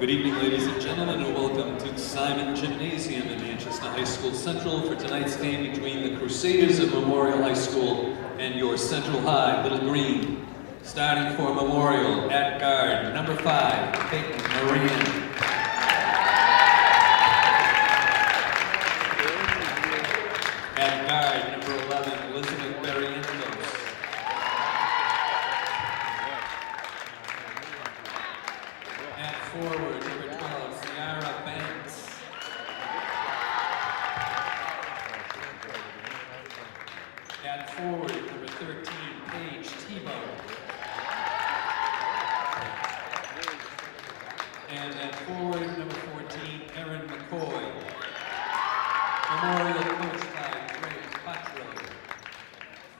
Good evening, ladies and gentlemen, and welcome to Simon Gymnasium in Manchester High School Central for tonight's game between the Crusaders of Memorial High School and your Central High, Little Green. Starting for Memorial at guard, number 5, Peyton Moran. At guard, number 11, Elizabeth Barrientos. At forward, number 12, Ciara Banks. At forward, number 13, Paige Tebow. And at forward, number 14, Erin McCoy. Memorial coached by Greg Patro.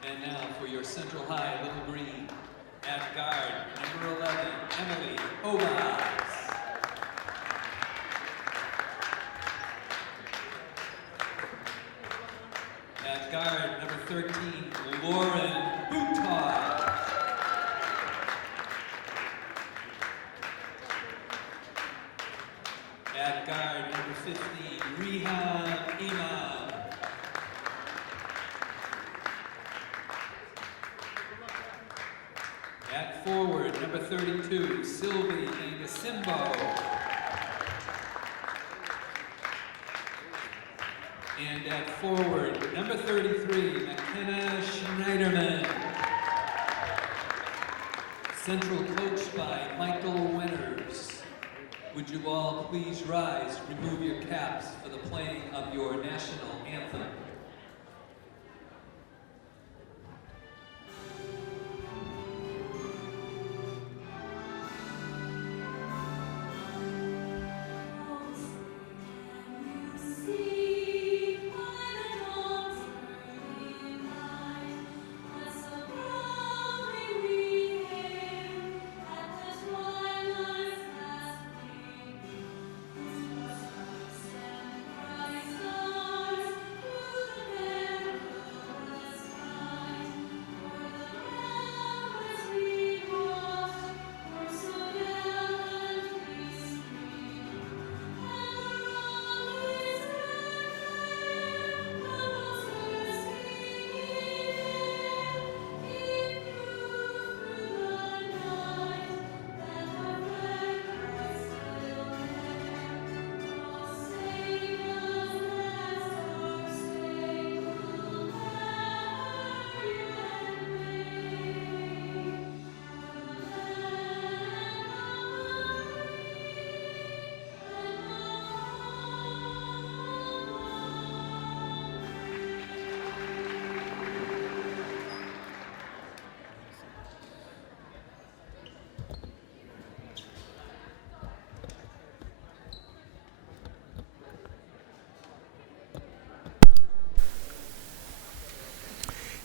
And now for your Central High, Little Green. At guard, number 11, Emily Obas. At guard, number 13, Lauren Boutois. At guard, number 15, Rehan Imam. At forward, number 32, Sylvie Ngasimbo. And at forward, number 33, McKenna Schneiderman. Central coached by Michael Winters. Would you all please rise, remove your caps for the playing of your national anthem.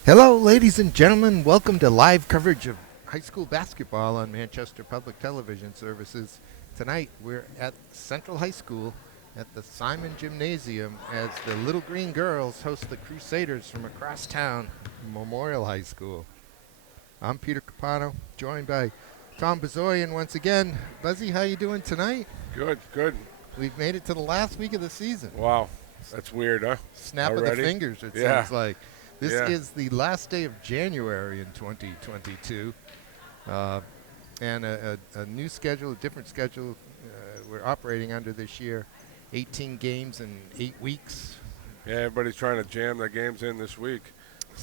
Hello, ladies and gentlemen. Welcome to live coverage of high school basketball on Manchester Public Television Services. Tonight, we're at Central High School at the Simon Gymnasium as the Little Green Girls host the Crusaders from across town, Memorial High School. I'm Peter Capano, joined by Tom Bezoyan once again. Buzzy, how you doing tonight? Good, good. We've made it to the last week of the season. Wow, that's weird, huh? Snap Already? of the fingers, it seems like. This is the last day of January in 2022, and a new schedule, a different schedule we're operating under this year. 18 games in 8 weeks. Yeah, everybody's trying to jam their games in this week,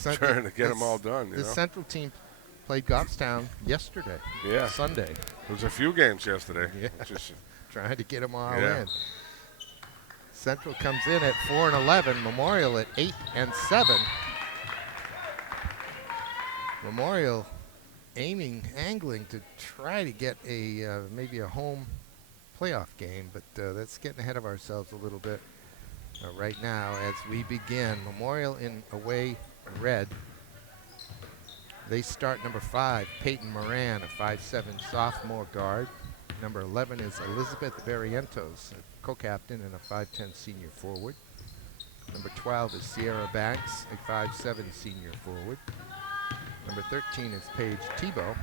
trying to get them all done. The Central team played Goffstown yesterday, Sunday. There was a few games yesterday. Yeah. Just Trying to get them all in. Central comes in at 4-11, Memorial at 8-7. Memorial angling to try to get a maybe a home playoff game, but that's getting ahead of ourselves a little bit right now as we begin. Memorial in away red. They start number 5, Peyton Moran, a 5'7" sophomore guard. Number 11 is Elizabeth Barrientos, a co-captain and a 5'10" senior forward. Number 12 is Ciara Banks, a 5'7" senior forward. Number 13 is Paige Tebow,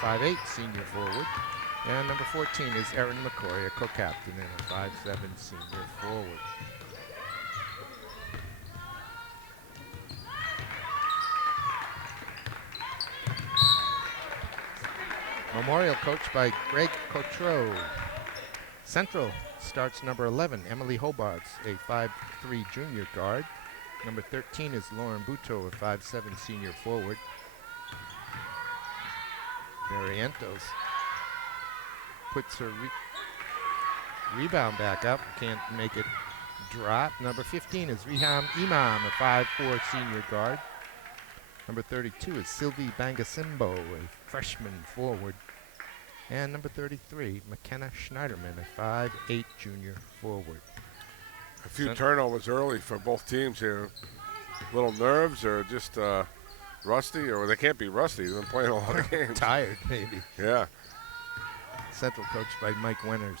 5'8" senior forward. And number 14 is Erin McCoy, a co-captain and a 5'7" senior forward. Memorial coached by Greg Cotreau. Central starts number 11, Emily Hobarts, a 5'3" junior guard. Number 13 is Lauren Buto, a 5'7" senior forward. Barrientos puts her rebound back up, can't make it drop. Number 15 is Riham Imam, a 5'4" senior guard. Number 32 is Sylvie Bangasimbo, a freshman forward. And number 33, McKenna Schneiderman, a 5'8" junior forward. A few turnovers early for both teams here. Little nerves or just rusty, or they can't be rusty. They've been playing a lot of games. Tired, maybe. Yeah. Central coached by Mike Winters.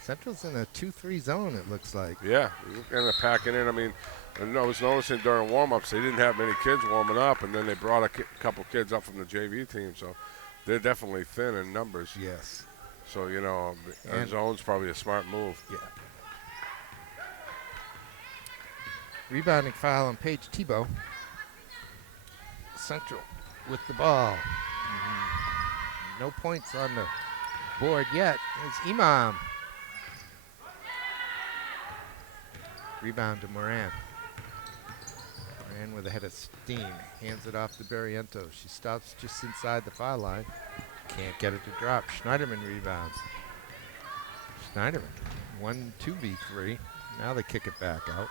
Central's in a 2-3 zone, it looks like. Yeah, kind of packing in. I mean, I was noticing during warm-ups they didn't have many kids warming up, and then they brought a couple kids up from the JV team, so they're definitely thin in numbers. Yes. So, you know, our zone's probably a smart move. Yeah. Rebounding foul on Paige Tebow. Central with the ball. No points on the board yet. It's Imam. Rebound to Moran. Moran with a head of steam. Hands it off to Barrientos. She stops just inside the foul line. Can't get it to drop. Schneiderman rebounds. Schneiderman, 1-2v3. Now they kick it back out.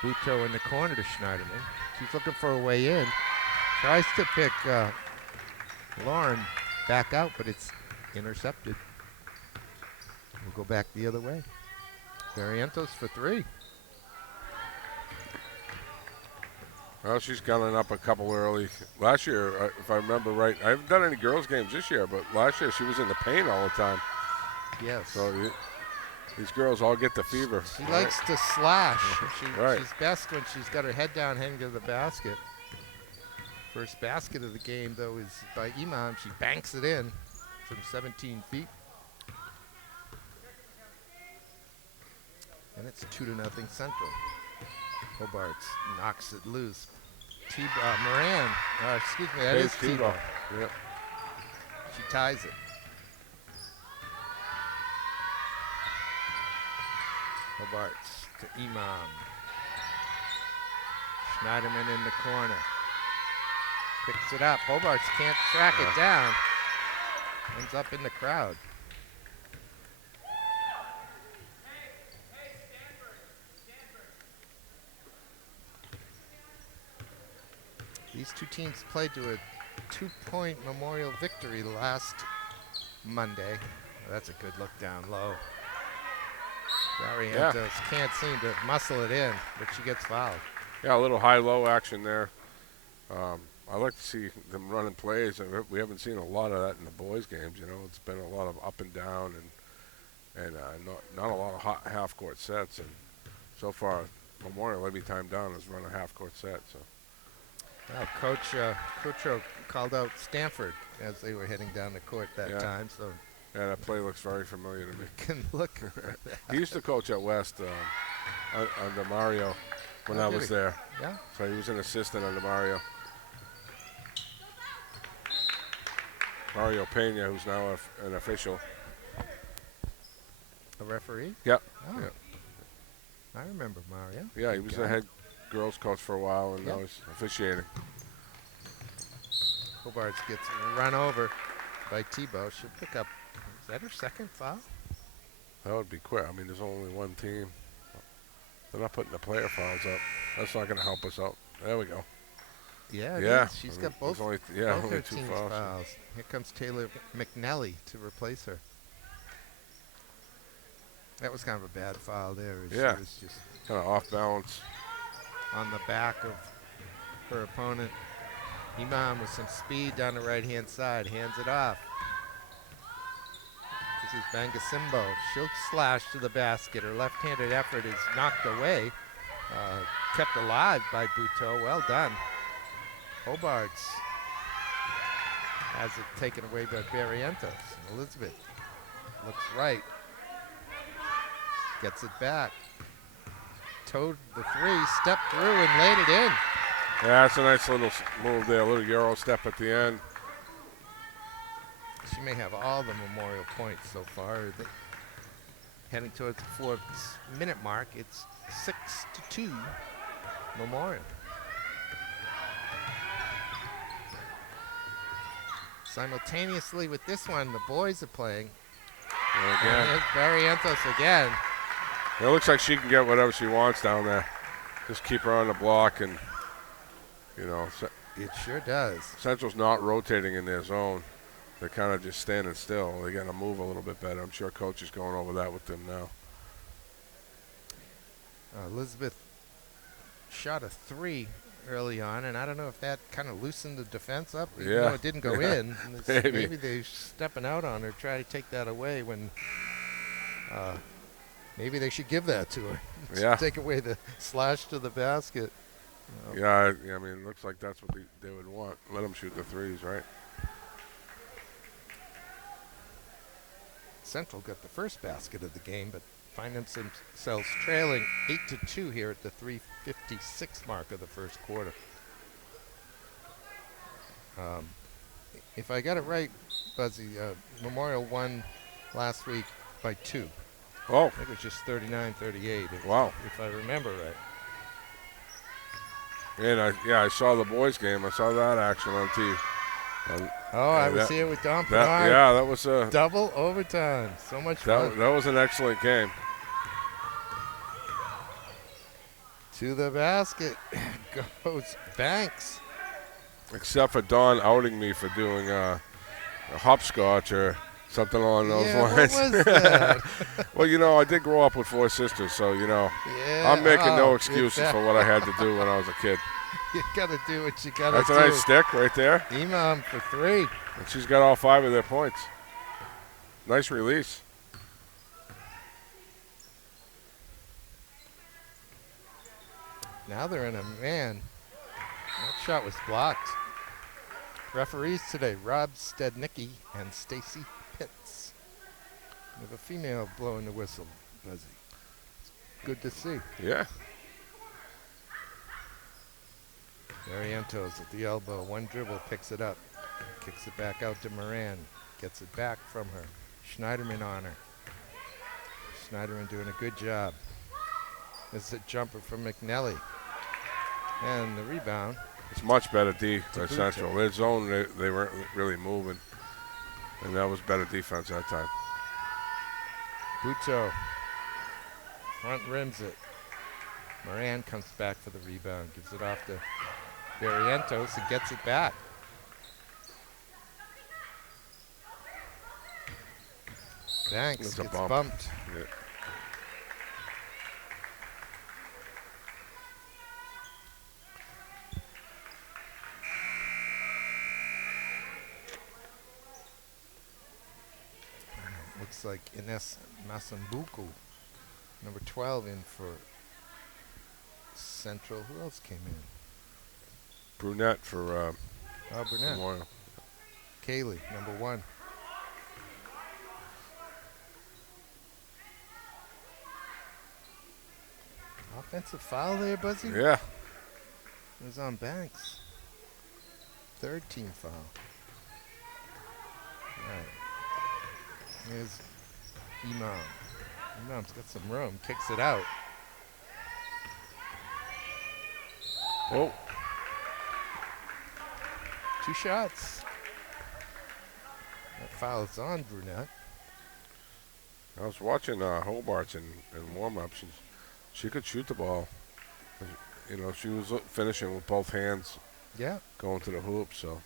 Buto in the corner to Schneiderman. She's looking for a way in. Tries to pick Lauren back out, but it's intercepted. We'll go back the other way. Barrientos for three. Well, she's gunning up a couple early. Last year, if I remember right, I haven't done any girls' games this year, but last year she was in the paint all the time. Yes. So these girls all get the fever. She likes to slash. Right. She's best when she's got her head down heading to the basket. First basket of the game, though, is by Imam. She banks it in from 17 feet. And it's 2-0 Central. Hobarts knocks it loose. Moran, excuse me, that is Tebow. Yep. She ties it. Hobarts to Imam. Schneiderman in the corner. Picks it up. Hobarts can't track it down. Ends up in the crowd. These two teams played to a 2-point Memorial victory last Monday. That's a good look down low. Barrientos can't seem to muscle it in, but she gets fouled. Yeah, a little high-low action there. I like to see them running plays. We haven't seen a lot of that in the boys' games. You know, it's been a lot of up and down and not a lot of half-court sets. And so far, Memorial every time down has run a half-court set. So. Well, Coach Cotreau called out Stanford as they were heading down the court that time. So yeah, that play looks very familiar to me. Can look. He used to coach at West under Mario when I was there. Yeah. So he was an assistant under Mario. Mario Pena, who's now an official. A referee? Yep. Oh. Yep. I remember Mario. Yeah, he was the head girls coach for a while, and now he's officiating. Hobarts gets run over by Tebow. She'll pick up, is that her second foul? That would be quick. I mean, there's only one team. They're not putting the player fouls up. That's not going to help us out. There we go. Yeah. She's got both only her two team's fouls. Here comes Taylor McNally to replace her. That was kind of a bad foul there. Yeah. She was just kind of off balance. On the back of her opponent. Imam with some speed down the right-hand side. Hands it off. This is Bangasimbo. She'll slash to the basket. Her left-handed effort is knocked away. Kept alive by Buto. Well done. Hobarts Has it taken away by Barrientos. Elizabeth looks right. Gets it back. Towed the three, stepped through and laid it in. Yeah, that's a nice little move there, a little Euro step at the end. She may have all the Memorial points so far. Heading towards the 4-minute mark. It's 6-2 Memorial. Simultaneously with this one, the boys are playing. Again. And there's Barrientos again. It looks like she can get whatever she wants down there. Just keep her on the block, and you know, It sure does. Central's not rotating in their zone. They're kind of just standing still. They got to move a little bit better. I'm sure coach is going over that with them now. Elizabeth shot a three early on, and I don't know if that kind of loosened the defense up, even though it didn't go in. Maybe they're stepping out on her, try to take that away when maybe they should give that to her. Yeah. Take away the slash to the basket. Yeah, I mean, it looks like that's what they would want. Let them shoot the threes, right? Central got the first basket of the game, but find themselves trailing 8-2 here at the 3:56 mark of the first quarter. If I got it right, Buzzy, Memorial won last week by 2. Oh. I think it was just 39-38. Wow. If I remember right. And I saw the boys' game. I saw that action on TV. I was here with Don Pennard. Yeah, that was a double overtime. So much fun. That was an excellent game. To the basket goes Banks. Except for Don outing me for doing a hopscotch or something along those lines. What was that? Well, you know, I did grow up with 4 sisters, so, you know, I'm making no excuses for what I had to do when I was a kid. You got to do what you got to do. That's a nice stick right there. Imam for 3. And she's got all 5 of their points. Nice release. Now they're in a man. That shot was blocked. Referees today, Rob Stednicki and Stacy Pitts. We have a female blowing the whistle, Buzzy. It's good to see. Yeah. Barrientos at the elbow. One dribble, picks it up. Kicks it back out to Moran. Gets it back from her. Schneiderman on her. Schneiderman doing a good job. This is a jumper from McNelly. And the rebound. It's much better D by Central. Their zone, they weren't really moving. And that was better defense that time. Buto. Front rims it. Moran comes back for the rebound. Gives it off to Barrientos and gets it back. Banks gets bumped. Yeah. Looks like Ines Masambuku, number 12, in for Central. Who else came in? Brunette for Brunette. Memorial. Kaylee, number 1. Offensive foul there, Buzzy? Yeah. It was on Banks. 3rd team foul. All right. Here's Imam. Imam's got some room. Kicks it out. Oh. 2 shots. That foul's on Brunette. I was watching Hobart's in warm-ups. She could shoot the ball. You know, she was finishing with both hands. Yeah. Going to the hoop, so.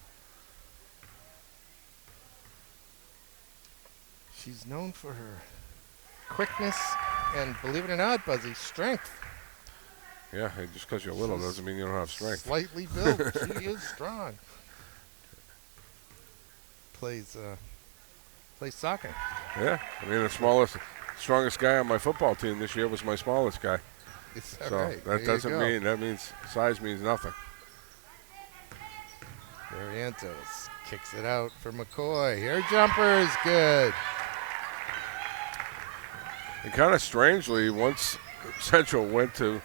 She's known for her quickness and, believe it or not, Buzzy, strength. Yeah, hey, just because you're little doesn't mean you don't have strength. Slightly built. She is strong. Plays soccer. Yeah, I mean the strongest guy on my football team this year was my smallest guy. Is that so right? that doesn't mean, that means size means nothing. Barrientos kicks it out for McCoy. Her jumper is good. And kind of strangely, once Central went to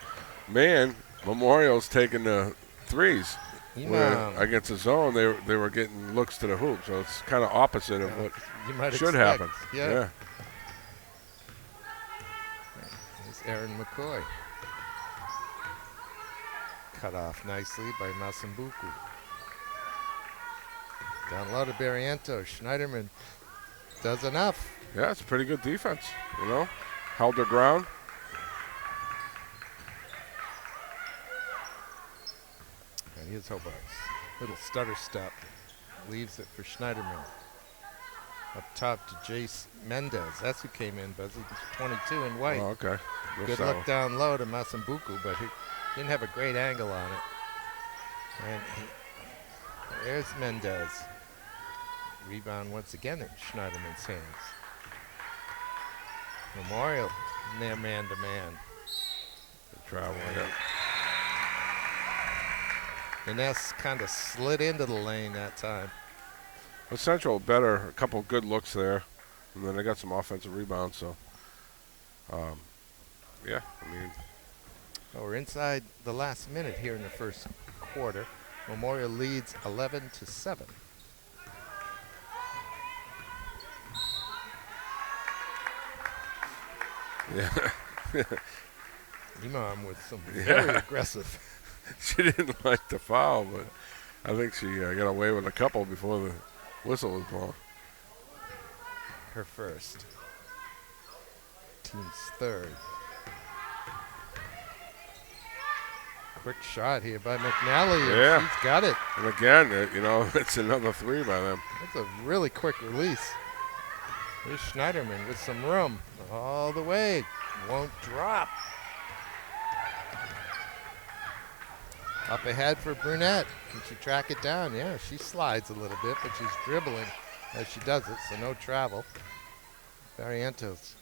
man, Memorial's taking the threes. Where against the zone, they were getting looks to the hoop. So it's kind of opposite of what you might should expect. happen. Yeah. Here's Aaron McCoy. Cut off nicely by Masambuku. Down low to Barrientos. Schneiderman does enough. Yeah, it's a pretty good defense, you know. Held their ground. And here's Hobart's little stutter step. Leaves it for Schneiderman. Up top to Jace Mendez. That's who came in, Buzzy. 22 in white. Oh, okay. Good look down low to Masambuku, but he didn't have a great angle on it. And there's Mendez. Rebound once again in Schneiderman's hands. Memorial in there man-to-man. Travel, yeah. Ines kind of slid into the lane that time. Well, Central better, a couple good looks there, and then they got some offensive rebounds. So, yeah, I mean, Well, we're inside the last minute here in the first quarter. Memorial leads 11-7. yeah. Imam with some very aggressive. She didn't like the foul, but I think she got away with a couple before the whistle was blown. Her first. Team's third. Quick shot here by McNally. And Yeah. she's got it. And again, you know, it's another three by them. That's a really quick release. Here's Schneiderman with some room. All the way. Won't drop. Up ahead for Brunette. Can she track it down? Yeah, she slides a little bit, but she's dribbling as she does it, so no travel. Barrientos.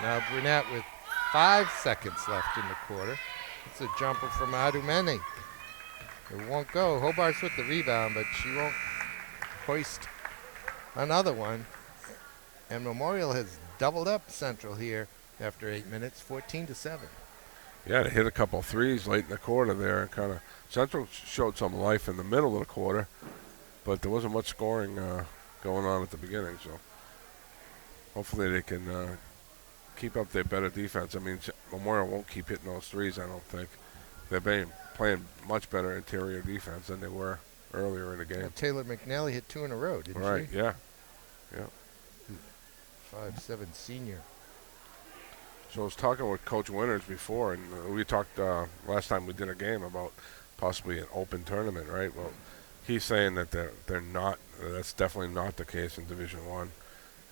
Now Brunette with 5 seconds left in the quarter. It's a jumper from Adumene. It won't go. Hobart's with the rebound, but she won't hoist another one. And Memorial has doubled up Central here after 8 minutes, 14-7. Yeah, they hit a couple threes late in the quarter there, and kind of Central showed some life in the middle of the quarter, but there wasn't much scoring going on at the beginning. So hopefully they can keep up their better defense. I mean, Memorial won't keep hitting those threes, I don't think. They're playing much better interior defense than they were earlier in the game. Taylor McNally hit 2 in a row, didn't Right, she? yeah. 5'7" senior. So I was talking with Coach Winters before, and we talked last time we did a game about possibly an open tournament, right? Well, he's saying that they're not. That's definitely not the case in Division I,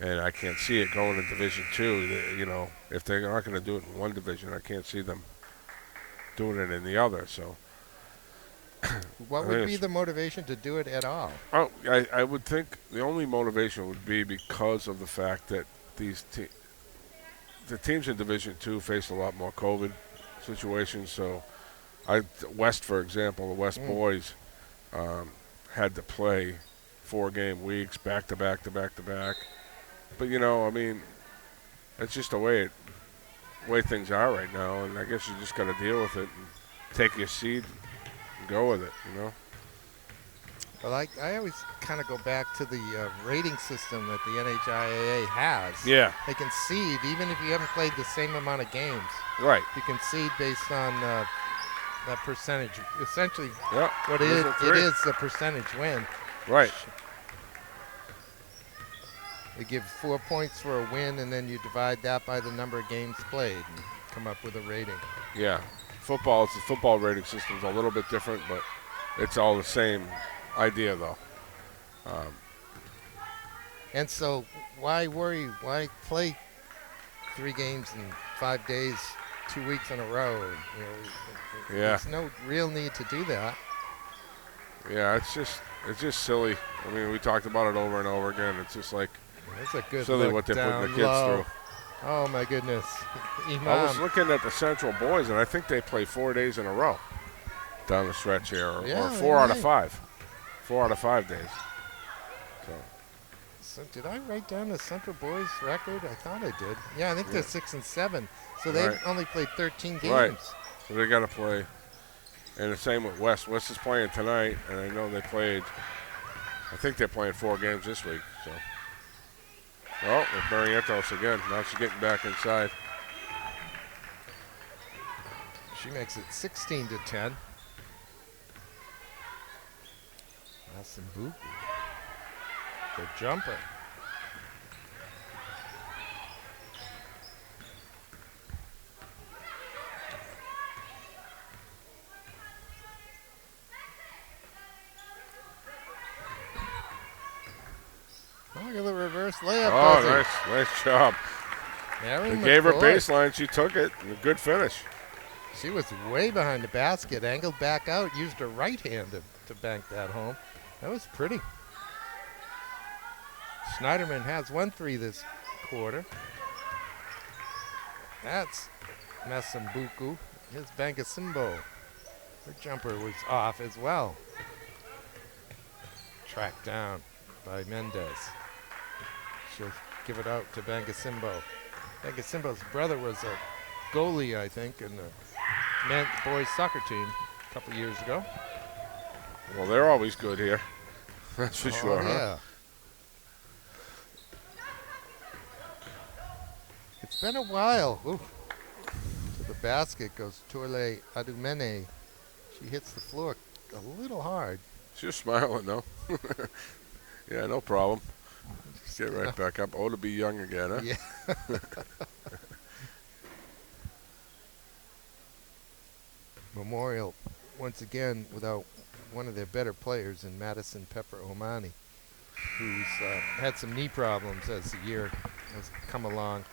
and I can't see it going to Division II. You know, if they're not going to do it in one division, I can't see them doing it in the other. So, What would be the motivation to do it at all? Oh, I would think the only motivation would be because of the fact that the teams in Division II face a lot more COVID situations. So, West, for example, the West boys had to play 4-game weeks, back to back to back to back. But you know, I mean, it's just the way things are right now, and I guess you just got to deal with it and take your seed and go with it. You know. Well, I always kind of go back to the rating system that the NHIAA has. Yeah. They can seed even if you haven't played the same amount of games. Right. You can seed based on that percentage. Essentially, Yeah. what it is a percentage win. Right. They give 4 points for a win, and then you divide that by the number of games played and come up with a rating. Yeah. The football rating system's a little bit different, but it's all the same idea, though. And so why worry? Why play 3 games in 5 days, 2 weeks in a row? You know, Yeah. There's no real need to do that. Yeah, it's just silly. I mean, we talked about it over and over again. It's just like That's a good silly look what they're putting down the kids low. through. Oh my goodness. I was looking at the Central boys, and I think they play 4 days in a row. down the stretch here, Yeah, or they 4 out of might. 5. 4 out of 5 days. So So did I write down the Central boys record? I thought I did. Yeah, I think they're Yeah. 6-7. So Right. they've only played 13 games. Right. So they got to play. And the same with West. West is playing tonight, and I know they played. I think they're playing 4 games this week. So. Oh, with Barrientos again. Now she's getting back inside. She makes it 16-10. Masambuku. The jumper. Look at the reverse layup. Oh, buzzer. nice job. Erin They gave her McCoy. baseline. She took it. A good finish. She was way behind the basket, angled back out, used her right hand to bank that home. That was pretty. Schneiderman has 1 3 this quarter. That's Masambuku. Here's Bangasimbo. Her jumper was off as well. Tracked down by Mendez. She'll give it out to Bangasimbo. Bangasimbo's brother was a goalie, I think, in the boys soccer team a couple years ago. Well, they're always good here. That's for sure, huh? Yeah. It's been a while. Ooh. To the basket goes Torle Adumene. She hits the floor a little hard. She's smiling, though. Yeah, no problem. Just get right back up. Oh, to be young again, huh? Yeah. Memorial, once again, without one of their better players in Madison Pepper Omani, who's had some knee problems as the year has come along.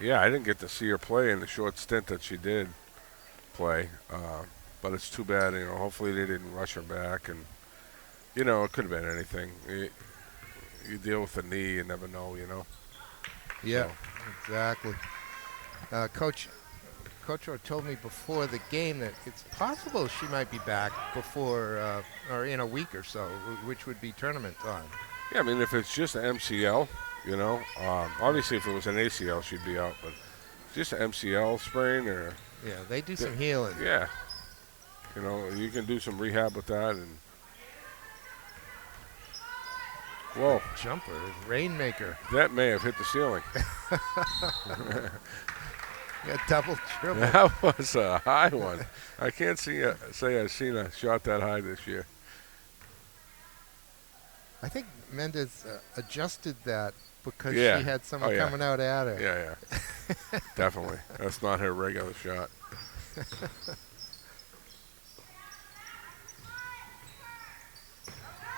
Yeah, I didn't get to see her play in the short stint that she did play. But it's too bad, hopefully they didn't rush her back. And, it could have been anything. You deal with the knee, you never know, Yeah, So. exactly. Coach told me before the game that it's possible she might be back before or in a week or so, which would be tournament time. Yeah, I mean, if it's just an MCL, obviously if it was an ACL, she'd be out. But just an MCL sprain or. Yeah, they do some healing. Yeah. You can do some rehab with that. And whoa. Jumper, Rainmaker. That may have hit the ceiling. Yeah, double, triple. That was a high one. I can't say I've seen a shot that high this year. I think Mendez adjusted that because Yeah. she had someone Oh, yeah. coming out at her. Yeah. Definitely. That's not her regular shot.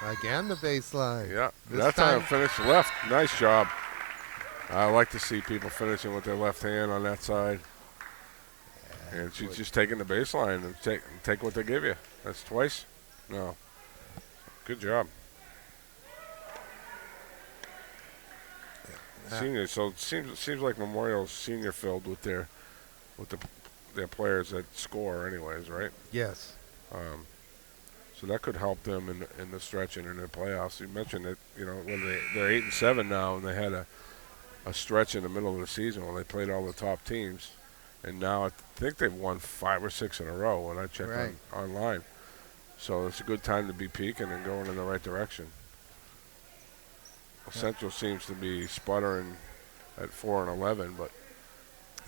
Again, the baseline. Yeah. This That time time- finished left. Nice job. I like to see people finishing with their left hand on that side. And she's just taking the baseline and take what they give you. That's twice? No. Good job. Seniors, so it seems like Memorial's senior filled with their players that score anyways, right? Yes. So that could help them in the stretch and in the playoffs. You mentioned that when they're 8-7 now, and they had a stretch in the middle of the season when they played all the top teams, and now I think they've won 5 or 6 in a row when I checked Right. online. So it's a good time to be peaking and going in the right direction. Well, Central seems to be sputtering at 4-11, but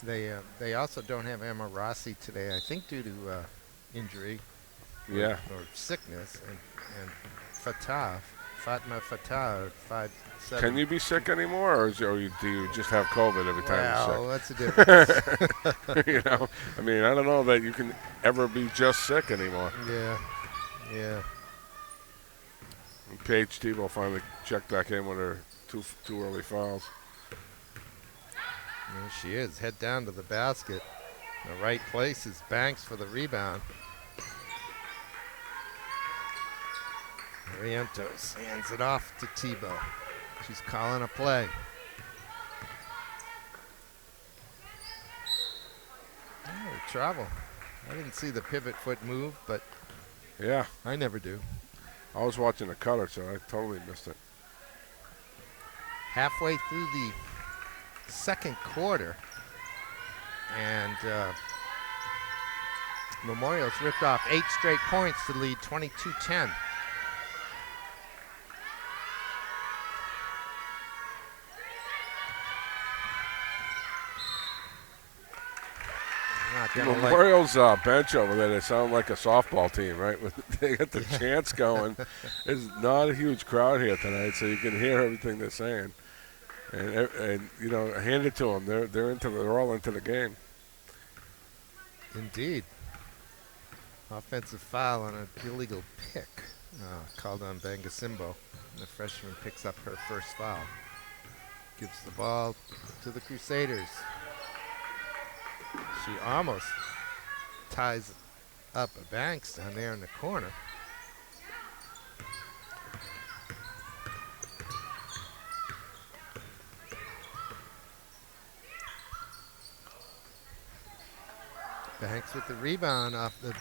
They also don't have Emma Rossi today, I think due to injury. yeah. Or sickness. And Fatma Fatah, 5'7". Can you be sick anymore, or do you just have COVID every time Well, you're that's the difference. sick? I mean, I don't know that you can ever be just sick anymore. Yeah. And Paige Tebow finally checked back in with her two early fouls. There she is, head down to the basket. The right place is Banks for the rebound. Rientos hands it off to Tebow. She's calling a play. Oh, travel. I didn't see the pivot foot move, but Yeah, I never do. I was watching the cutter, so I totally missed it. Halfway through the second quarter, and Memorial's ripped off 8 straight points to lead 22-10. Not gonna like Memorial's bench over there, they sound like a softball team, right? They got the chants going. There's not a huge crowd here tonight, so you can hear everything they're saying. And you know, hand it to them. They're all into the game. Indeed. Offensive foul on an illegal pick called on Bangasimbo. The freshman picks up her first foul. Gives the ball to the Crusaders. She almost ties up a Banks down there in the corner. Banks with the rebound off the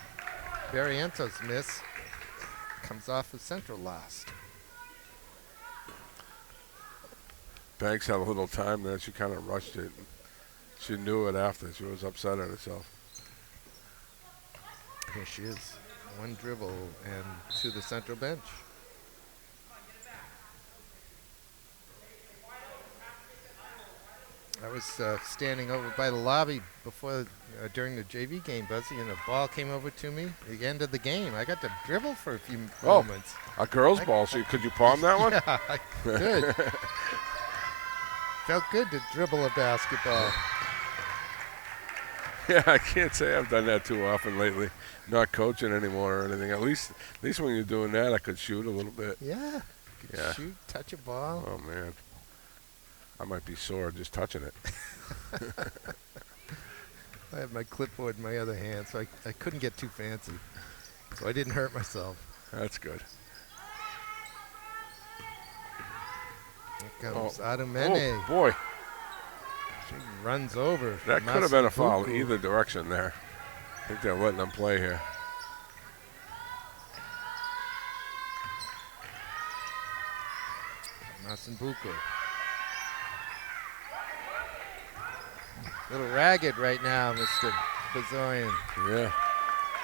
Barrientos miss. Comes off of Central last. Banks had a little time there. She kind of rushed it. She knew it after. She was upset at herself. Here she is. One dribble and to the Central bench. I was standing over by the lobby before during the JV game, Buzzy, and a ball came over to me at the end of the game. I got to dribble for a few moments. A girl's ball. So could you palm that one? Yeah, I could. Felt good to dribble a basketball. Yeah, I can't say I've done that too often lately. Not coaching anymore or anything. At least when you're doing that, I could shoot a little bit. Yeah. Could Yeah. shoot, touch a ball. Oh man, I might be sore just touching it. I had my clipboard in my other hand, so I couldn't get too fancy. So I didn't hurt myself. That's good. Here comes Adamene. Oh boy, She runs over. that could have been a foul Masambuku. either direction there. I think they're letting them play here. Masambuku. Little ragged right now, Mr. Bazorian. Yeah,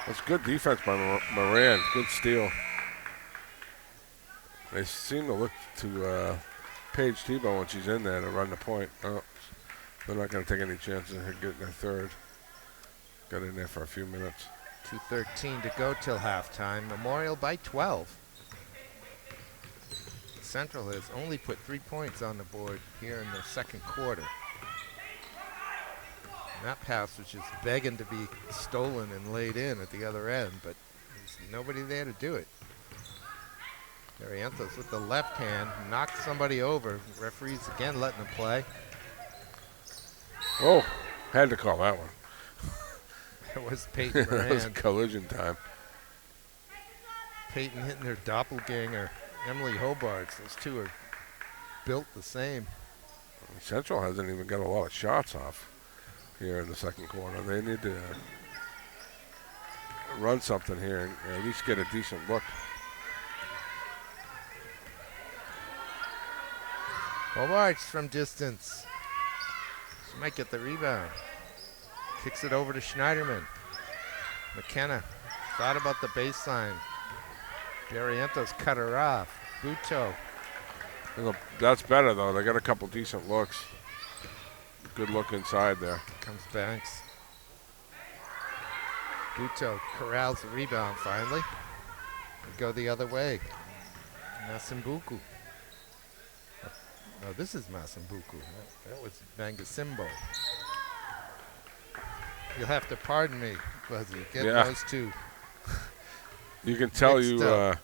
that's good defense by Moran. Good steal. They seem to look to Paige Tebow when she's in there to run the point. Oh, they're not going to take any chances of getting their third. Got in there for a few minutes. 2:13 to go till halftime. Memorial by 12. Central has only put 3 points on the board here in the second quarter. And that pass was just begging to be stolen and laid in at the other end, but there's nobody there to do it. Barrientos with the left hand knocked somebody over. Referees again letting them play. Oh, had to call that one. It was Peyton That was Moran. collision time. Peyton hitting her doppelganger, Emily Hobart. Those two are built the same. Central hasn't even got a lot of shots off here in the second quarter. They need to run something here and at least get a decent look. Hobart from distance. She might get the rebound. Kicks it over to Schneiderman. McKenna thought about the baseline. Barrientos cut her off. Buto. That's better, though. They got a couple decent looks. Good look inside there. Comes Banks. Buto corrals the rebound finally. We go the other way. Masambuku. No, this is Masambuku. That was Bangasimbo. You'll have to pardon me, Buzzy. Get Yeah. those two. You can tell Mixed you up.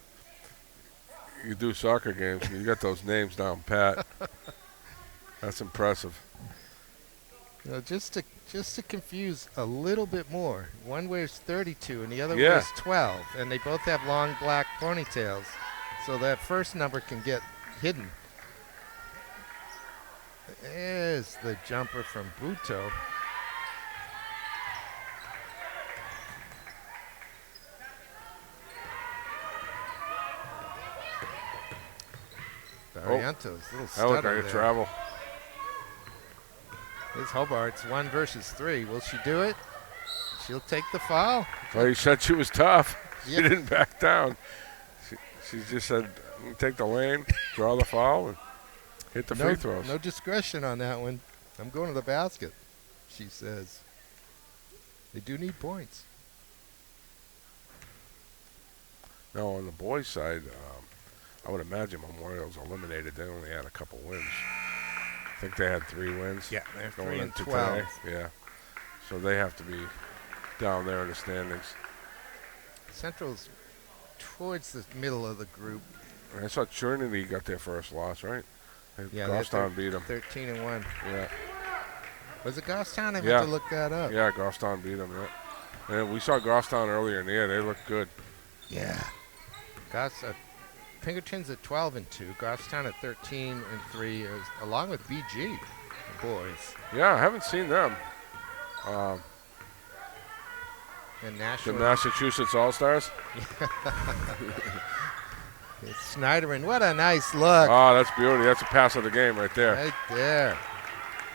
you do soccer games. You got those names down pat. That's impressive. You know, just to confuse a little bit more. One wears 32 and the other Yeah. wears 12, and they both have long black ponytails, so that first number can get hidden. There's the jumper from Buto. Barrientos, little That looked stutter like a there. travel. Here's Hobart's 1 versus 3. Will she do it? She'll take the foul. Well, you said she was tough. She Yeah. didn't back down. She just said, take the lane, draw the foul, and hit the free throws. No discretion on that one. I'm going to the basket, she says. They do need points. Now, on the boys' side, I would imagine Memorial's eliminated. They only had a couple wins. I think they had 3 wins. Yeah, they're going 3 and into 12. today. Yeah. So they have to be down there in the standings. Central's towards the middle of the group. I saw Trinity got their first loss, right? Yeah, Goffstown beat them. 13 and 1. Yeah. Was it Goffstown? I meant Yeah. to look that up. Yeah, Goffstown beat them, yeah. And we saw Goffstown earlier in the year. They looked good. Yeah. Pinkerton's at 12 and 2. Goffstown at 13 and 3, along with BG, the boys. Yeah, I haven't seen them. And The Nashville. Massachusetts All-Stars. It's Snyderman. What a nice look. Oh, that's beauty. That's a pass of the game right there. Right there.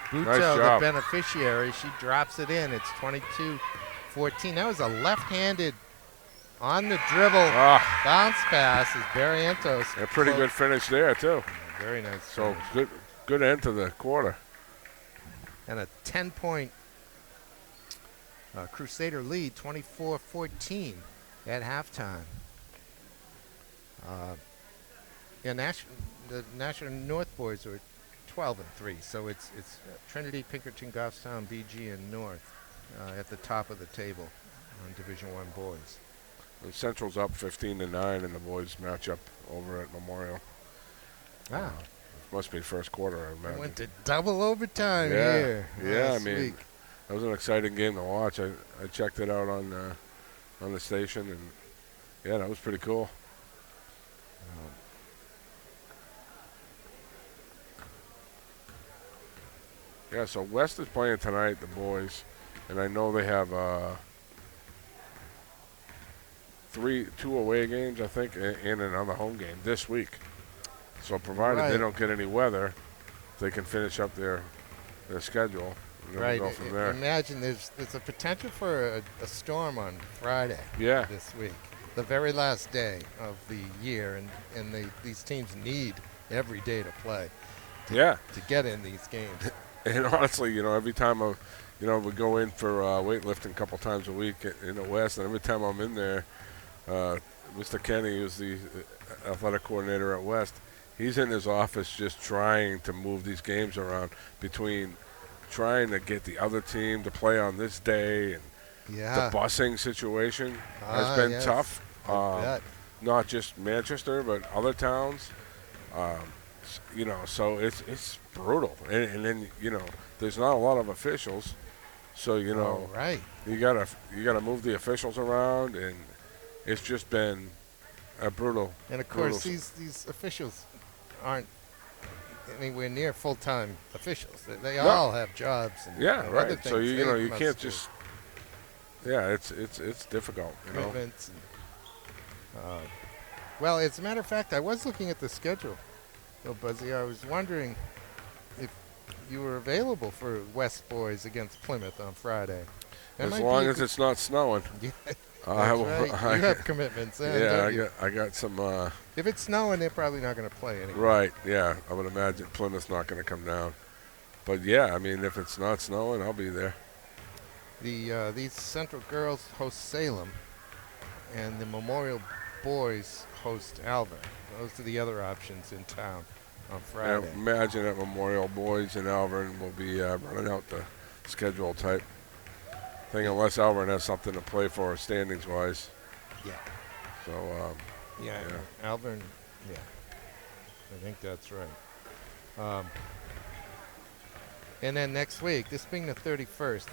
Buto, Nice the job. beneficiary, she drops it in. It's 22-14. That was a left-handed on the dribble bounce pass as Barrientos. A pretty good finish there, too. Very nice. So finish. good end to the quarter. And a 10-point Crusader lead, 24-14 at halftime. The National North boys are 12 and 3, so it's Trinity, Pinkerton, Goffstown, BG, and North at the top of the table on Division I boys. And Central's up 15-9 in the boys matchup over at Memorial. Wow. It must be the first quarter, I We imagine. went to double overtime Yeah, here yeah. I last mean, week. that was an exciting game to watch. I checked it out on the station, and yeah, that was pretty cool. Yeah, so West is playing tonight, the boys, and I know they have 2 away games, I think, and another home game this week. So provided they don't get any weather, they can finish up their schedule. And then Right. we'll go from there. Imagine there's a potential for a storm on Friday. Yeah. This week, the very last day of the year, and these teams need every day to play. Yeah. To get in these games. And honestly, every time we go in for weightlifting a couple times a week in the West, and every time I'm in there, Mr. Kenny, who's the athletic coordinator at West, he's in his office just trying to move these games around between trying to get the other team to play on this day, and the busing situation has been tough. Not just Manchester, but other towns. So it's brutal, and then there's not a lot of officials, so you gotta move the officials around, and it's just been a brutal. And of course, these officials aren't anywhere near full-time officials. They all have jobs. And other things So you must can't do. just. Yeah, it's difficult. Commitments. Well, as a matter of fact, I was looking at the schedule. So, Buzzy, I was wondering if you were available for West Boys against Plymouth on Friday. As long as it's not snowing. Yeah, That's right. You have commitments then, Yeah, don't you? I got some. If it's snowing, they're probably not going to play anymore. Right. Yeah, I would imagine Plymouth's not going to come down. But yeah, I mean, if it's not snowing, I'll be there. These Central girls host Salem, and the Memorial boys host Alvin. Those are the other options in town on Friday. Yeah, imagine that Memorial boys and Alvern will be running out the schedule type thing, unless Alvern has something to play for standings wise. Yeah. So. Alvern. Yeah. I think that's right. And then next week, this being the 31st,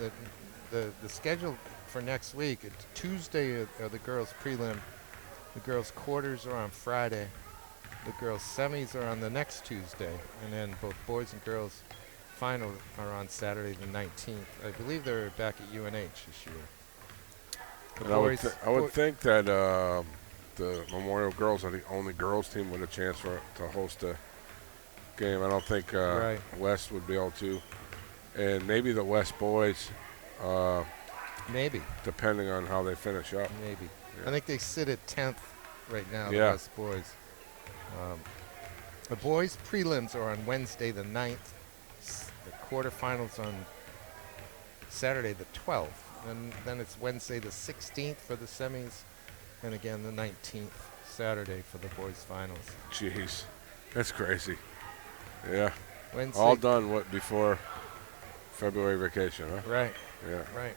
the schedule for next week, it's Tuesday are the girls' prelim. The girls' quarters are on Friday. The girls' semis are on the next Tuesday. And then both boys and girls' final are on Saturday the 19th. I believe they're back at UNH this year. I would think that the Memorial girls are the only girls team with a chance to host game. I don't think Right. West would be able to. And maybe the West boys, Maybe. depending on how they finish up. Maybe. Yeah. I think they sit at 10th right now, the Yeah. West boys. The boys' prelims are on Wednesday the 9th. The quarterfinals on Saturday the 12th. And then it's Wednesday the 16th for the semis. And again the 19th, Saturday for the boys' finals. Jeez, that's crazy. Yeah. Wednesday. All done before February vacation, huh? Right. Yeah. Right.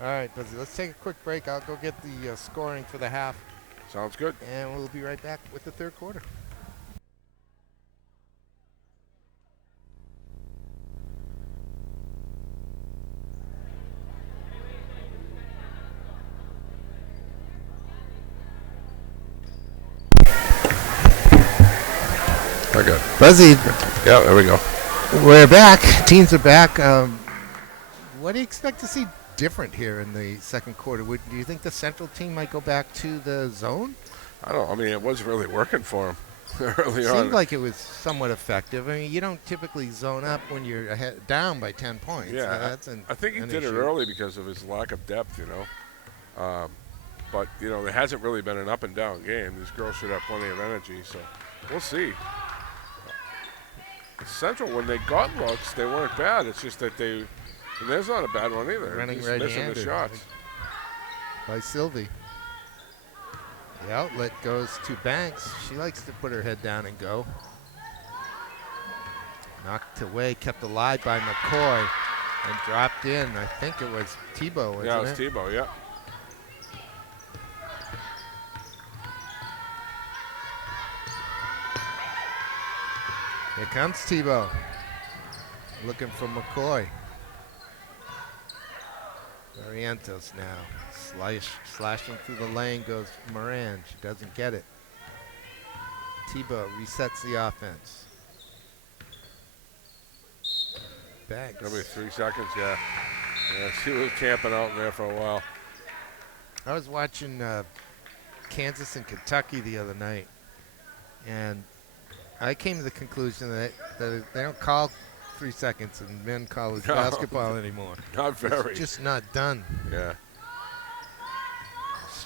All right, Buzzy, let's take a quick break. I'll go get the scoring for the half, Sounds good. and we'll be right back with the third quarter. Very good. Buzzy, Yeah, there we go. we're back. Teams are back. What do you expect to see different here in the second quarter? Do you think the Central team might go back to the zone? I don't know. I mean, it was really working for them early on. Seemed like it was somewhat effective. I mean, you don't typically zone up when you're down by 10 points. Yeah, That's I think he did it issue. early because of his lack of depth, you know. But, you know, there hasn't really been an up and down game. These girls should have plenty of energy, so we'll see. Central, when they got looks, they weren't bad. It's just that and there's not a bad one either. Running Just missing the right-handed. shots. By Sylvie. The outlet goes to Banks. She likes to put her head down and go. Knocked away, kept alive by McCoy, and dropped in. I think it was Tebow, wasn't Yeah, it was Tebow, yeah. Here comes Tebow. Looking for McCoy. Barrientos now. Slashing through the lane goes Moran. She doesn't get it. Tebow resets the offense. Banks. Gonna be 3 seconds, yeah. Yeah, she was camping out in there for a while. I was watching Kansas and Kentucky the other night, and I came to the conclusion that they don't call 3 seconds in men college No. basketball anymore. Not very. It's just not done. Yeah.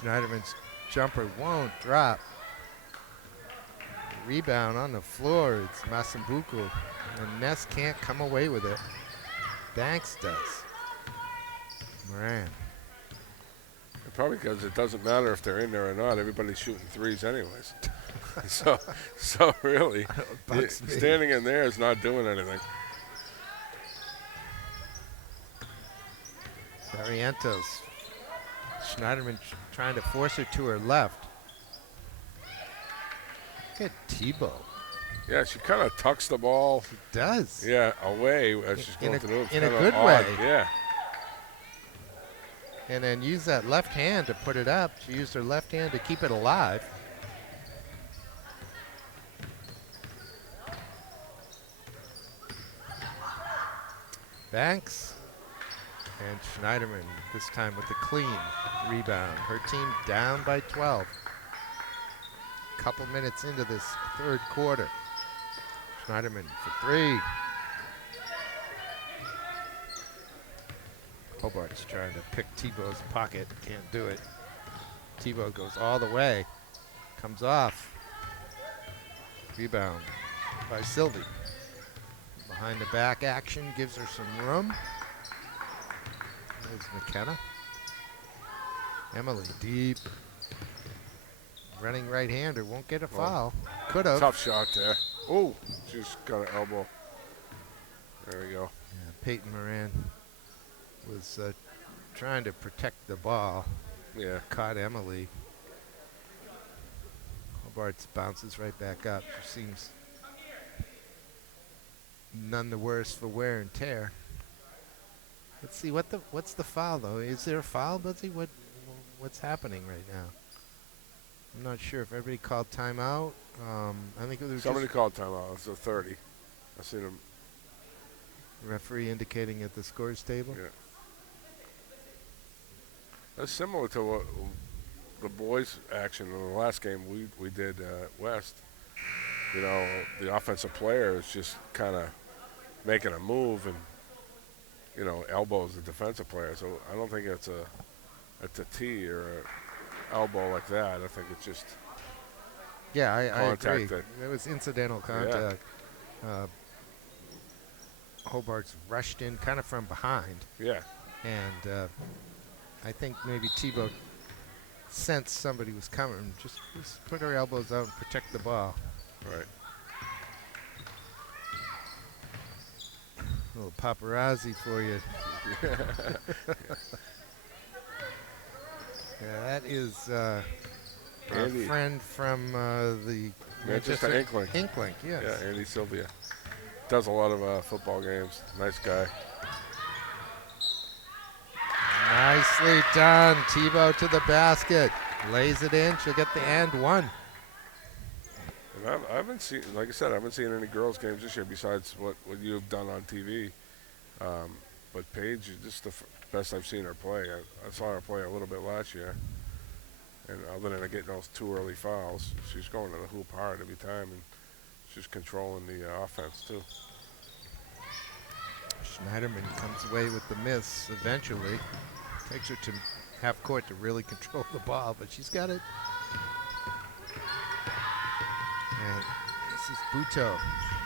Schneiderman's jumper won't drop. Rebound on the floor. It's Masambuku. And Ness can't come away with it. Banks does. Moran. Probably because it doesn't matter if they're in there or not. Everybody's shooting threes anyways. so really, Bugs me. standing in there is not doing anything. Barrientos. Schneiderman trying to force her to her left. Look at Tebow. Yeah, she kind of tucks the ball. He does. Yeah, away as she's In going a- through. It's in a kinda good odd. way. Yeah. And then use that left hand to put it up. She used her left hand to keep it alive. Banks and Schneiderman this time with the clean rebound. Her team down by 12. Couple minutes into this third quarter. Schneiderman for three. Hobart's trying to pick Tebow's pocket. Can't do it. Tebow goes all the way. Comes off. Rebound by Sylvie. Behind the back action gives her some room. There's McKenna. Emily deep. Running right-hander won't get a foul. Could have. Tough shot there. Oh, she's got an elbow. There we go. Yeah, Peyton Moran was trying to protect the ball. Yeah. Caught Emily. Hobarts bounces right back up. She seems none the worse for wear and tear. Let's see what's the foul though. Is there a foul, Buzzy? What's happening right now? I'm not sure if everybody called timeout. I think it was Somebody just called timeout. It's a 30. I seen him. referee indicating at the scores table. Yeah. That's similar to what the boys' action in the last game we did West. you know, the offensive player is just kind of making a move and, you know, elbows the defensive player. So I don't think it's a tee or a elbow like that. I think it's just Yeah, I agree. contact that. It was incidental contact. Hobart's rushed in kind of from behind, Yeah. and I think maybe Tebow sensed somebody was coming. Just put her elbows out and protect the ball. Right. A little paparazzi for you. Yeah, that is our Andy. friend from the Manchester Inkling. Inkling, yes. Yeah, Andy Sylvia. Does a lot of football games. Nice guy. Nicely done. Tebow to the basket. Lays it in. She'll get the and one. And I haven't seen, like I said, I haven't seen any girls' games this year besides what you've done on TV. But Paige is just the best I've seen her play. I saw her play a little bit last year. And other than getting those 2 early fouls, she's going to the hoop hard every time, and she's controlling the offense too. Schneiderman comes away with the miss eventually. Takes her to half court to really control the ball, but she's got it. And this is Buto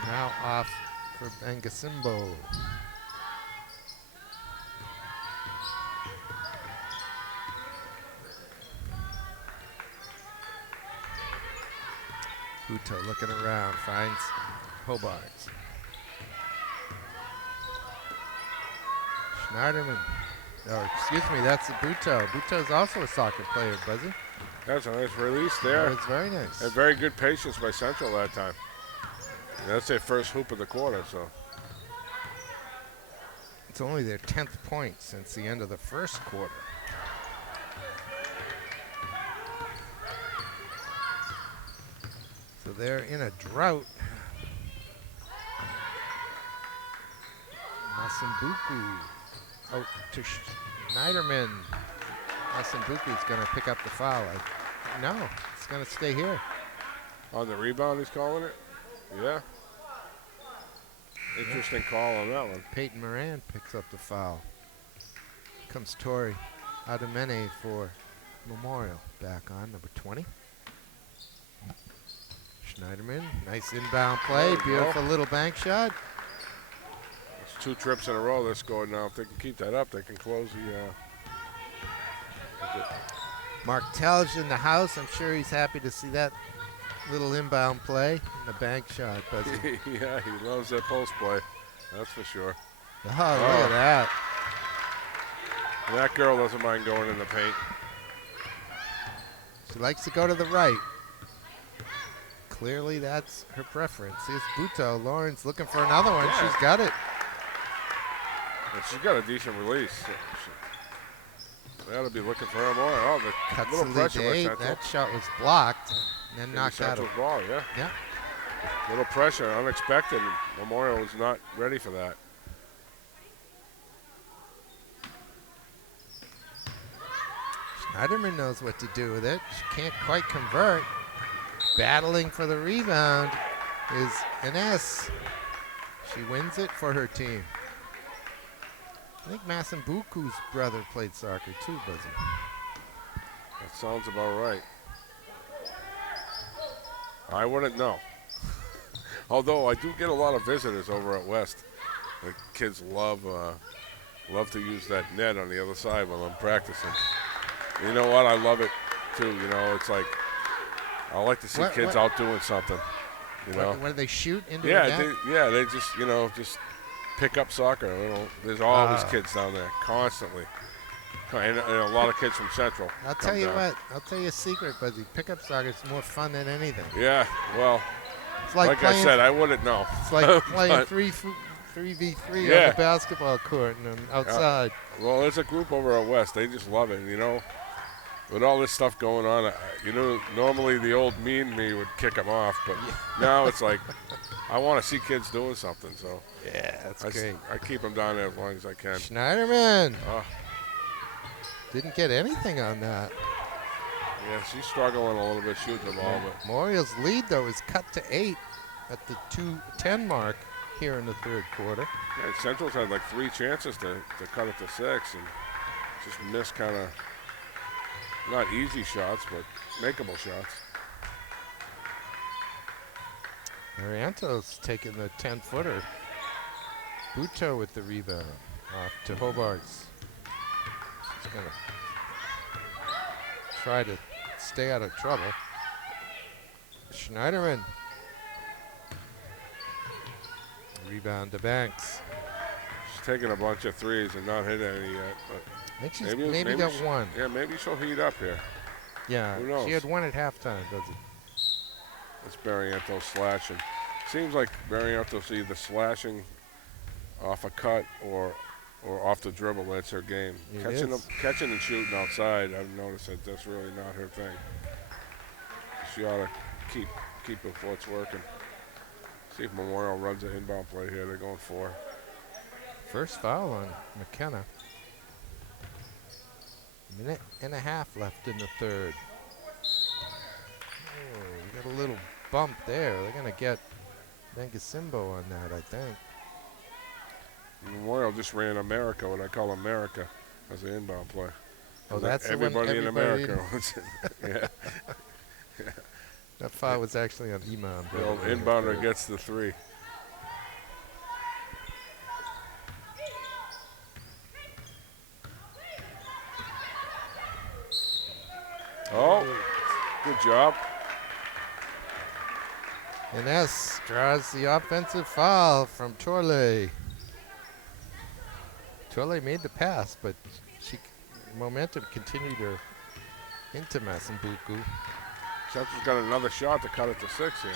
now off for Bangasimbo. Buto looking around, finds Hobart. Schneiderman. Oh, excuse me, that's a Buto. Buto's also a soccer player, Buzzy. That's a nice release there. That was very nice. And very good patience by Central that time. And that's their first hoop of the quarter, so. It's only their 10th point since the end of the first quarter. So they're in a drought. Masambuku out to Schneiderman. Masambuku's going to pick up the foul. No, it's going to stay here. On the rebound, he's calling it? Yeah. Interesting call on that one. Peyton Moran picks up the foul. Comes Tori Ademene for Memorial. Back on number 20. Schneiderman, nice inbound play. Beautiful little bank shot. It's 2 trips in a row they scored now. If they can keep that up, they can close the. Mark Telge in the house. I'm sure he's happy to see that little inbound play and the bank shot. Yeah, he loves that post play. That's for sure. Oh, look at that. And that girl doesn't mind going in the paint. She likes to go to the right. Clearly, that's her preference. Here's Buto. Lawrence looking for another one. Yeah. She's got it. And she's got a decent release. They ought to be looking for her more. Oh, the Cuts little the lead pressure to by 8. Central. That shot was blocked and then knocked out of. Central's ball, yeah. Yeah. Little pressure, unexpected. Memorial was not ready for that. Schneiderman knows what to do with it. She can't quite convert. Battling for the rebound is Ines. She wins it for her team. I think Masambuku's brother played soccer too, Buzzy. That sounds about right. I wouldn't know. Although I do get a lot of visitors over at West. The kids love to use that net on the other side when I'm practicing. You know what? I love it too. You know, it's like I like to see kids out doing something. You know, what do they shoot into? They just pick up soccer. You know, there's always kids down there constantly, and a lot of kids from Central. I'll tell you what. I'll tell you a secret, Buzzy. Pickup soccer is more fun than anything. Yeah, well, it's like I said, I wouldn't know. It's like playing 3v3 on the basketball court and outside. Well, there's a group over at West. They just love it. You know, with all this stuff going on, you know, normally the old mean me would kick them off, but now it's like I want to see kids doing something. So yeah, that's great. I keep them down there as long as I can. Schneiderman didn't get anything on that. Yeah, she's struggling a little bit shooting the ball, but Memorial's lead, though, is cut to 8 at the 2:10 mark here in the third quarter. yeah, Central's had like 3 chances to cut it to 6 and just missed kind of not easy shots, but makeable shots. Marientos taking the 10-footer. Buto with the rebound. Off to Hobarts. She's going to try to stay out of trouble. Schneiderman. Rebound to Banks. She's taking a bunch of threes and not hit any yet. But I think she's maybe got one. Yeah, maybe she'll heat up here. Yeah, who knows? She had one at halftime, does it? It's Barrientos slashing. Seems like Barrientos either slashing off a cut or off the dribble. That's her game. Catching and shooting outside, I've noticed that that's really not her thing. She ought to keep her foot's working. See if Memorial runs an inbound play here. They're going 4. First foul on McKenna. Minute and a half left in the third. Oh, we got a little bump there. They're going to get Bengasimbo on that, I think. Memorial just ran America, what I call America, as an inbound play. Oh, that's everybody in America. Yeah. That foul was actually on Imam. The old inbounder gets the 3. Oh, good job. Ines draws the offensive foul from Torley. Torley made the pass, but momentum continued her into Massambuku. Central's got another shot to cut it to 6 here.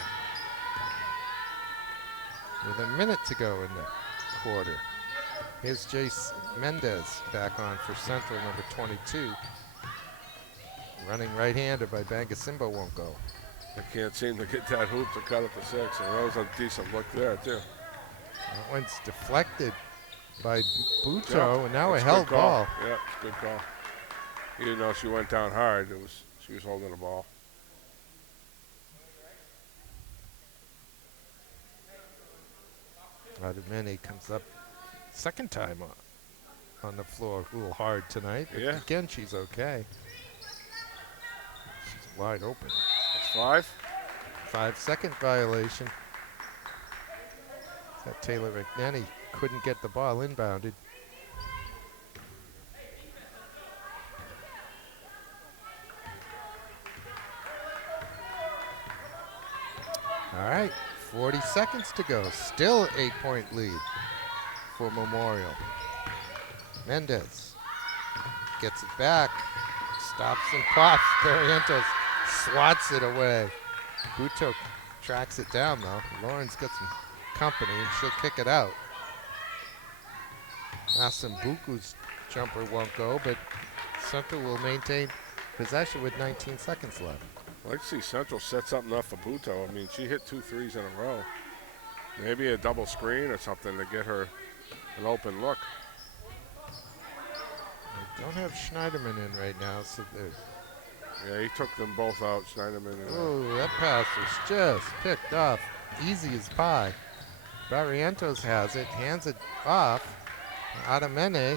With a minute to go in the quarter. Here's Jace Mendez back on for Central, number 22. Running right-hander by Bangasimbo won't go. I can't seem to get that hoop to cut it to 6, and that was a decent look there, too. That one's deflected by Buto, and now a held ball. Yeah, good call. Even though she went down hard, she was holding the ball. Ademene comes up second time on the floor, a little hard tonight. But yeah. Again, she's okay. She's wide open. That's 5. 5-second violation. That Taylor McNanny couldn't get the ball inbounded. All right, 40 seconds to go. Still 8-point lead for Memorial. Mendez gets it back, stops and pops. Barrientos swats it away. Buto tracks it down though. Lauren's got some company and she'll kick it out. Massambuku's jumper won't go, but Central will maintain possession with 19 seconds left. I'd like to see Central set something up for Buto. I mean, she hit 2 threes in a row. Maybe a double screen or something to get her an open look. They don't have Schneiderman in right now, so they're... Yeah, he took them both out, Schneiderman. And oh, that pass was just picked off. Easy as pie. Barrientos has it, hands it off. Ademene.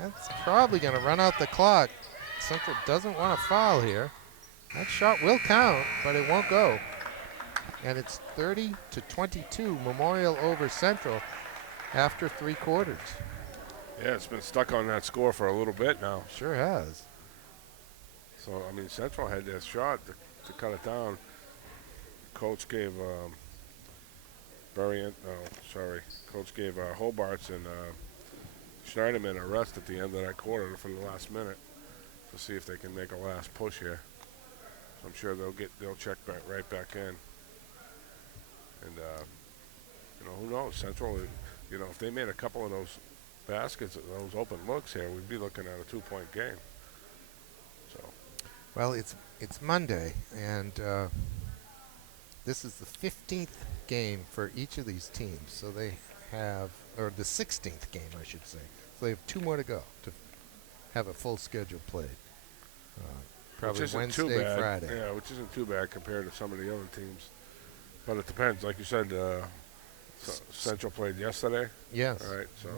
That's probably going to run out the clock. Central doesn't want to foul here. That shot will count, but it won't go. And it's 30-22, Memorial over Central after 3 quarters. yeah, it's been stuck on that score for a little bit now. Sure has. So, I mean, Central had that shot to cut it down. Coach gave Coach gave Hobarts and Schneiderman a rest at the end of that quarter for the last minute to see if they can make a last push here. So I'm sure they'll check right back in. And who knows? Central, if they made a couple of those baskets, those open looks here, we'd be looking at a 2-point game. So. Well, it's Monday, and this is the 15th game for each of these teams. So they have, or the 16th game, I should say. So they have 2 more to go to have a full schedule played. Probably isn't Wednesday, too bad. Friday. Yeah, which isn't too bad compared to some of the other teams. But it depends. Like you said, Central played yesterday. Yes. All right, so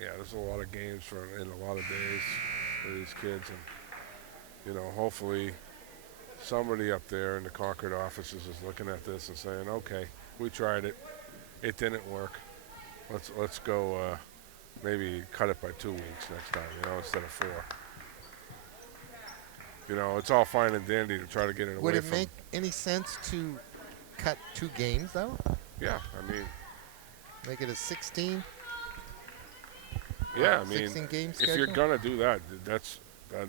yeah, there's a lot of games in a lot of days for these kids, and hopefully somebody up there in the Concord offices is looking at this and saying, okay, we tried it, it didn't work. Let's go maybe cut it by 2 weeks next time, instead of 4. It's all fine and dandy to try to get it away Would it from. make any sense to cut 2 games, though? Yeah, I mean. Make it a 16? Yeah, I mean, 16-game if schedule? you're gonna do that,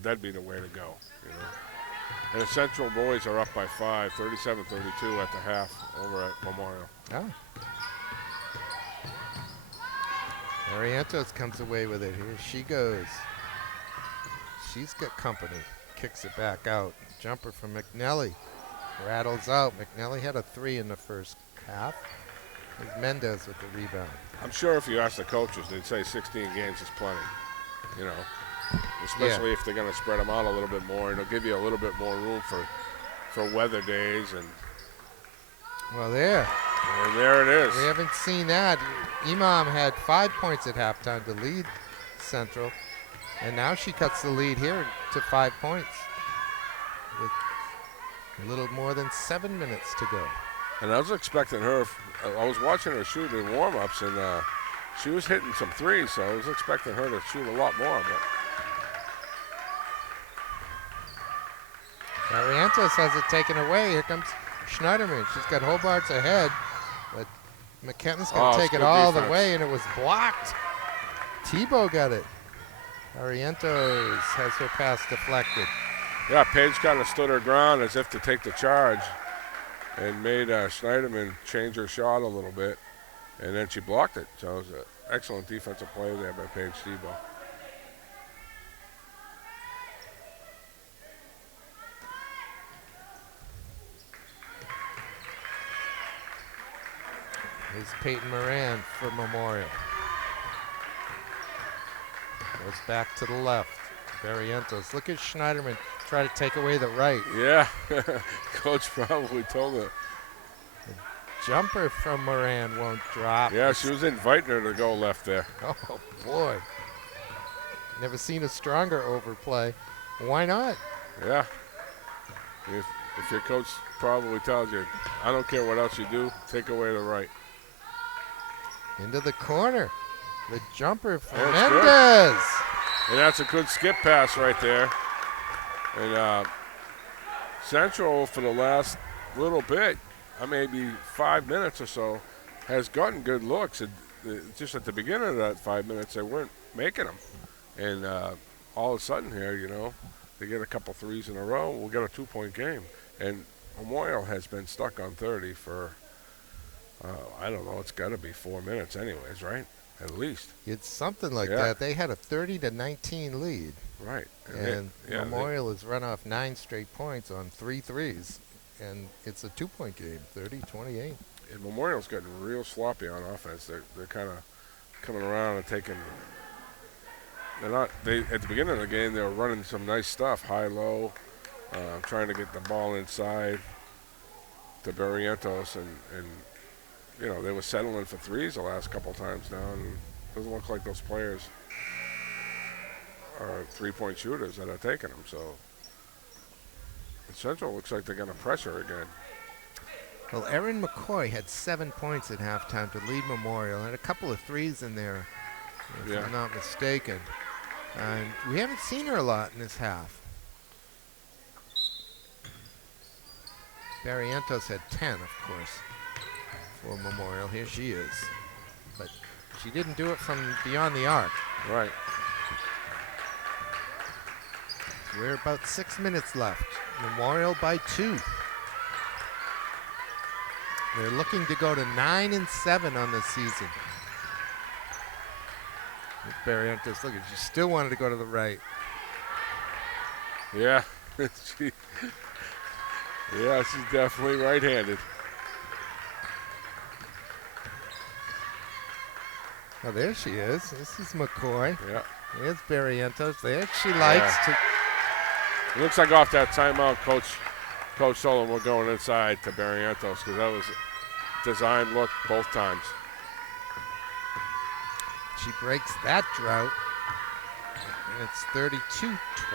that'd be the way to go. And the Central boys are up by 5, 37-32 at the half over at Memorial. Oh. Arientos comes away with it. Here she goes. She's got company. Kicks it back out. Jumper from McNelly. Rattles out. McNelly had a 3 in the first half. Here's Mendez with the rebound. I'm sure if you ask the coaches, they'd say 16 games is plenty. Especially if they're going to spread them out a little bit more. It'll give you a little bit more room for weather days. And well, there it is. We haven't seen that. Imam had 5 points at halftime to lead Central, and now she cuts the lead here to 5 points with a little more than 7 minutes to go. And I was expecting her. I was watching her shoot in warm-ups, and she was hitting some threes, so I was expecting her to shoot a lot more. But Barrientos has it taken away. Here comes Schneiderman. She's got Hobart's ahead, but McKenna's going to take it all the way, and it was blocked. Tebow got it. Barrientos has her pass deflected. Yeah, Paige kind of stood her ground as if to take the charge and made Schneiderman change her shot a little bit, and then she blocked it. So it was an excellent defensive play there by Paige Tebow. Here's Peyton Moran for Memorial. Goes back to the left. Barrientos. Look at Schneiderman try to take away the right. Yeah, coach probably told her. The jumper from Moran won't drop. Yeah, she was inviting her to go left there. Oh, boy. Never seen a stronger overplay. Why not? Yeah. If your coach probably tells you, I don't care what else you do, take away the right. Into the corner. The jumper from That's Mendez. Good. And that's a good skip pass right there. And Central, for the last little bit, maybe 5 minutes or so, has gotten good looks. Just at the beginning of that 5 minutes, they weren't making them. And all of a sudden here, they get a couple threes in a row, we'll get a 2-point game. And Memorial has been stuck on 30 for, I don't know, it's got to be 4 minutes anyways, right? At least. It's something like that. They had a 30-19 lead. Right. And Memorial has run off 9 straight points on 3 threes. And it's a 2-point game, 30-28. And Memorial's gotten real sloppy on offense. They're kind of coming around and taking. At the beginning of the game, they were running some nice stuff, high-low, trying to get the ball inside to Barrientos, and they were settling for threes the last couple times now, and it doesn't look like those players are 3-point shooters that are taking them. So Central looks like they're going to pressure again. Well, Erin McCoy had 7 points at halftime to lead Memorial, and a couple of threes in there, if I'm not mistaken. And we haven't seen her a lot in this half. Barrientos had 10, of course, for Memorial. Here she is. But she didn't do it from beyond the arc. Right. We're about 6 minutes left. Memorial by 2. They're looking to go to 9-7 on the season. Barrientos, look, she still wanted to go to the right. Yeah. She's definitely right-handed. Oh, there she is. This is McCoy. Yeah. There's Barrientos. There she likes to It looks like off that timeout, Coach Solon, we're going inside to Barrientos because that was designed look both times. She breaks that drought. And it's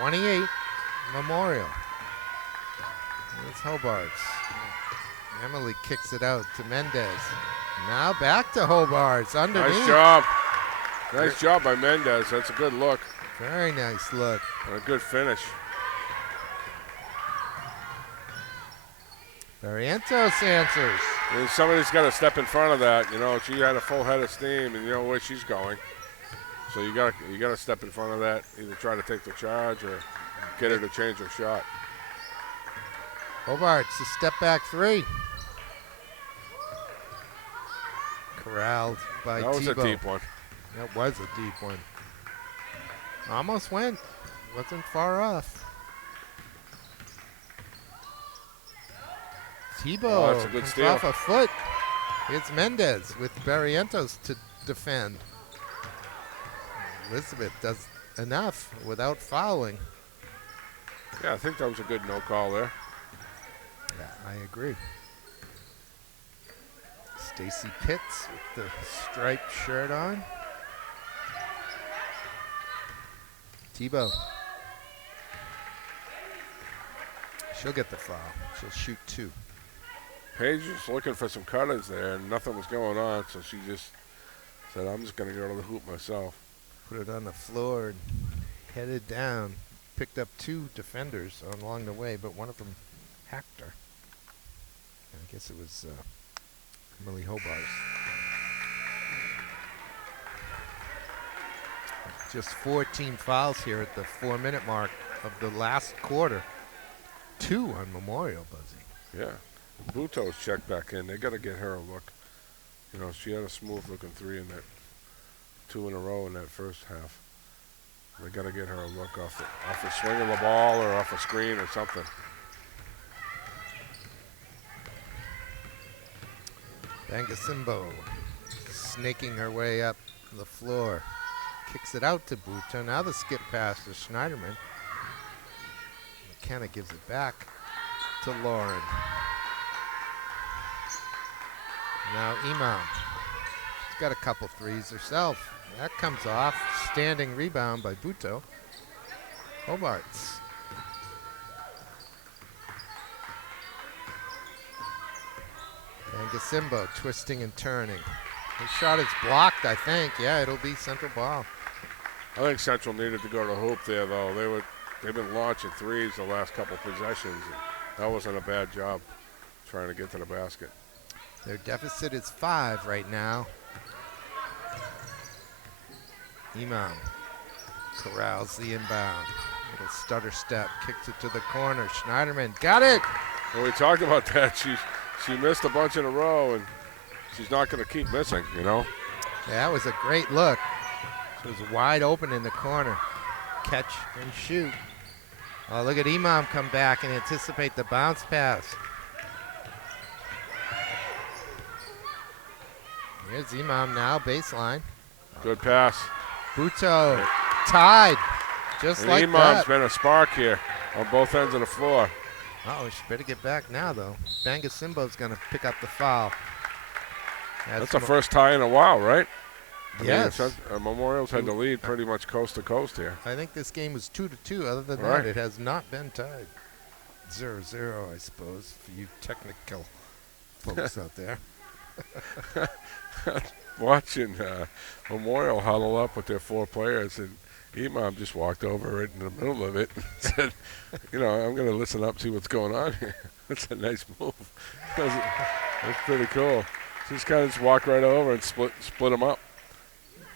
32-28 Memorial. It's Hobart's. Emily kicks it out to Mendez. Now back to Hobart's underneath. Nice job. Nice job by Mendez. That's a good look. Very nice look. And a good finish. Barrientos answers. And somebody's got to step in front of that. You know, she had a full head of steam, and you know where she's going. So you got to step in front of that. Either try to take the charge or get her to change her shot. Hobart's a step back three. Corralled by That was Tebow. a deep one. That was a deep one. Almost went. Wasn't far off. Tebow Oh, that's a good comes steal. off a foot. It's Mendez with Barrientos to defend. Elizabeth does enough without fouling. Yeah, I think that was a good no call there. Yeah, I agree. Stacy Pitts with the striped shirt on. Tebow. She'll get the foul. She'll shoot two. Paige was looking for some cutters there, and nothing was going on, so she just said, I'm just going to go to the hoop myself. Put it on the floor and headed down. Picked up two defenders along the way, but one of them hacked her. I guess it was Emily Hobart. Just 14 fouls here at the 4-minute mark of the last quarter. 2 on Memorial, Buzzy. Yeah. Buto's checked back in. They got to get her a look. You know, she had a smooth-looking three in that 2 in a row in that first half. They got to get her a look off the swing of the ball or off a screen or something. Bangasimbo snaking her way up the floor. Kicks it out to Buto. Now the skip pass to Schneiderman. McKenna gives it back to Lauren. Now Imam. She's got a couple threes herself. That comes off. Standing rebound by Buto. Hobart's. And Gasimbo twisting and turning. His shot is blocked, I think. Yeah, it'll be central ball. I think Central needed to go to the hoop there, though. They've been launching threes the last couple possessions. And that wasn't a bad job trying to get to the basket. Their deficit is 5 right now. Imam corrals the inbound. Little stutter step, kicks it to the corner. Schneiderman got it. Well, we talked about that. She missed a bunch in a row, and she's not going to keep missing, you know? Yeah, that was a great look. She was wide open in the corner. Catch and shoot. Oh, look at Imam come back and anticipate the bounce pass. Here's Imam now, baseline. Good pass. Buto tied, just And like Imam's that. been a spark here on both ends of the floor. Oh, she better get back now, though. Bangasimbo's going to pick up the foul. That's the first tie in a while, right? Yes. Memorial's had the lead pretty much coast to coast here. I think this game was 2-2. Other than Right. that, it has not been tied. 0-0, I suppose, for you technical folks out there. Watching Memorial huddle up with their 4 players, and Imam just walked over right in the middle of it and said, you know, I'm going to listen up, see what's going on here. That's a nice move. That's pretty cool. Just kind of just walk right over and split them up.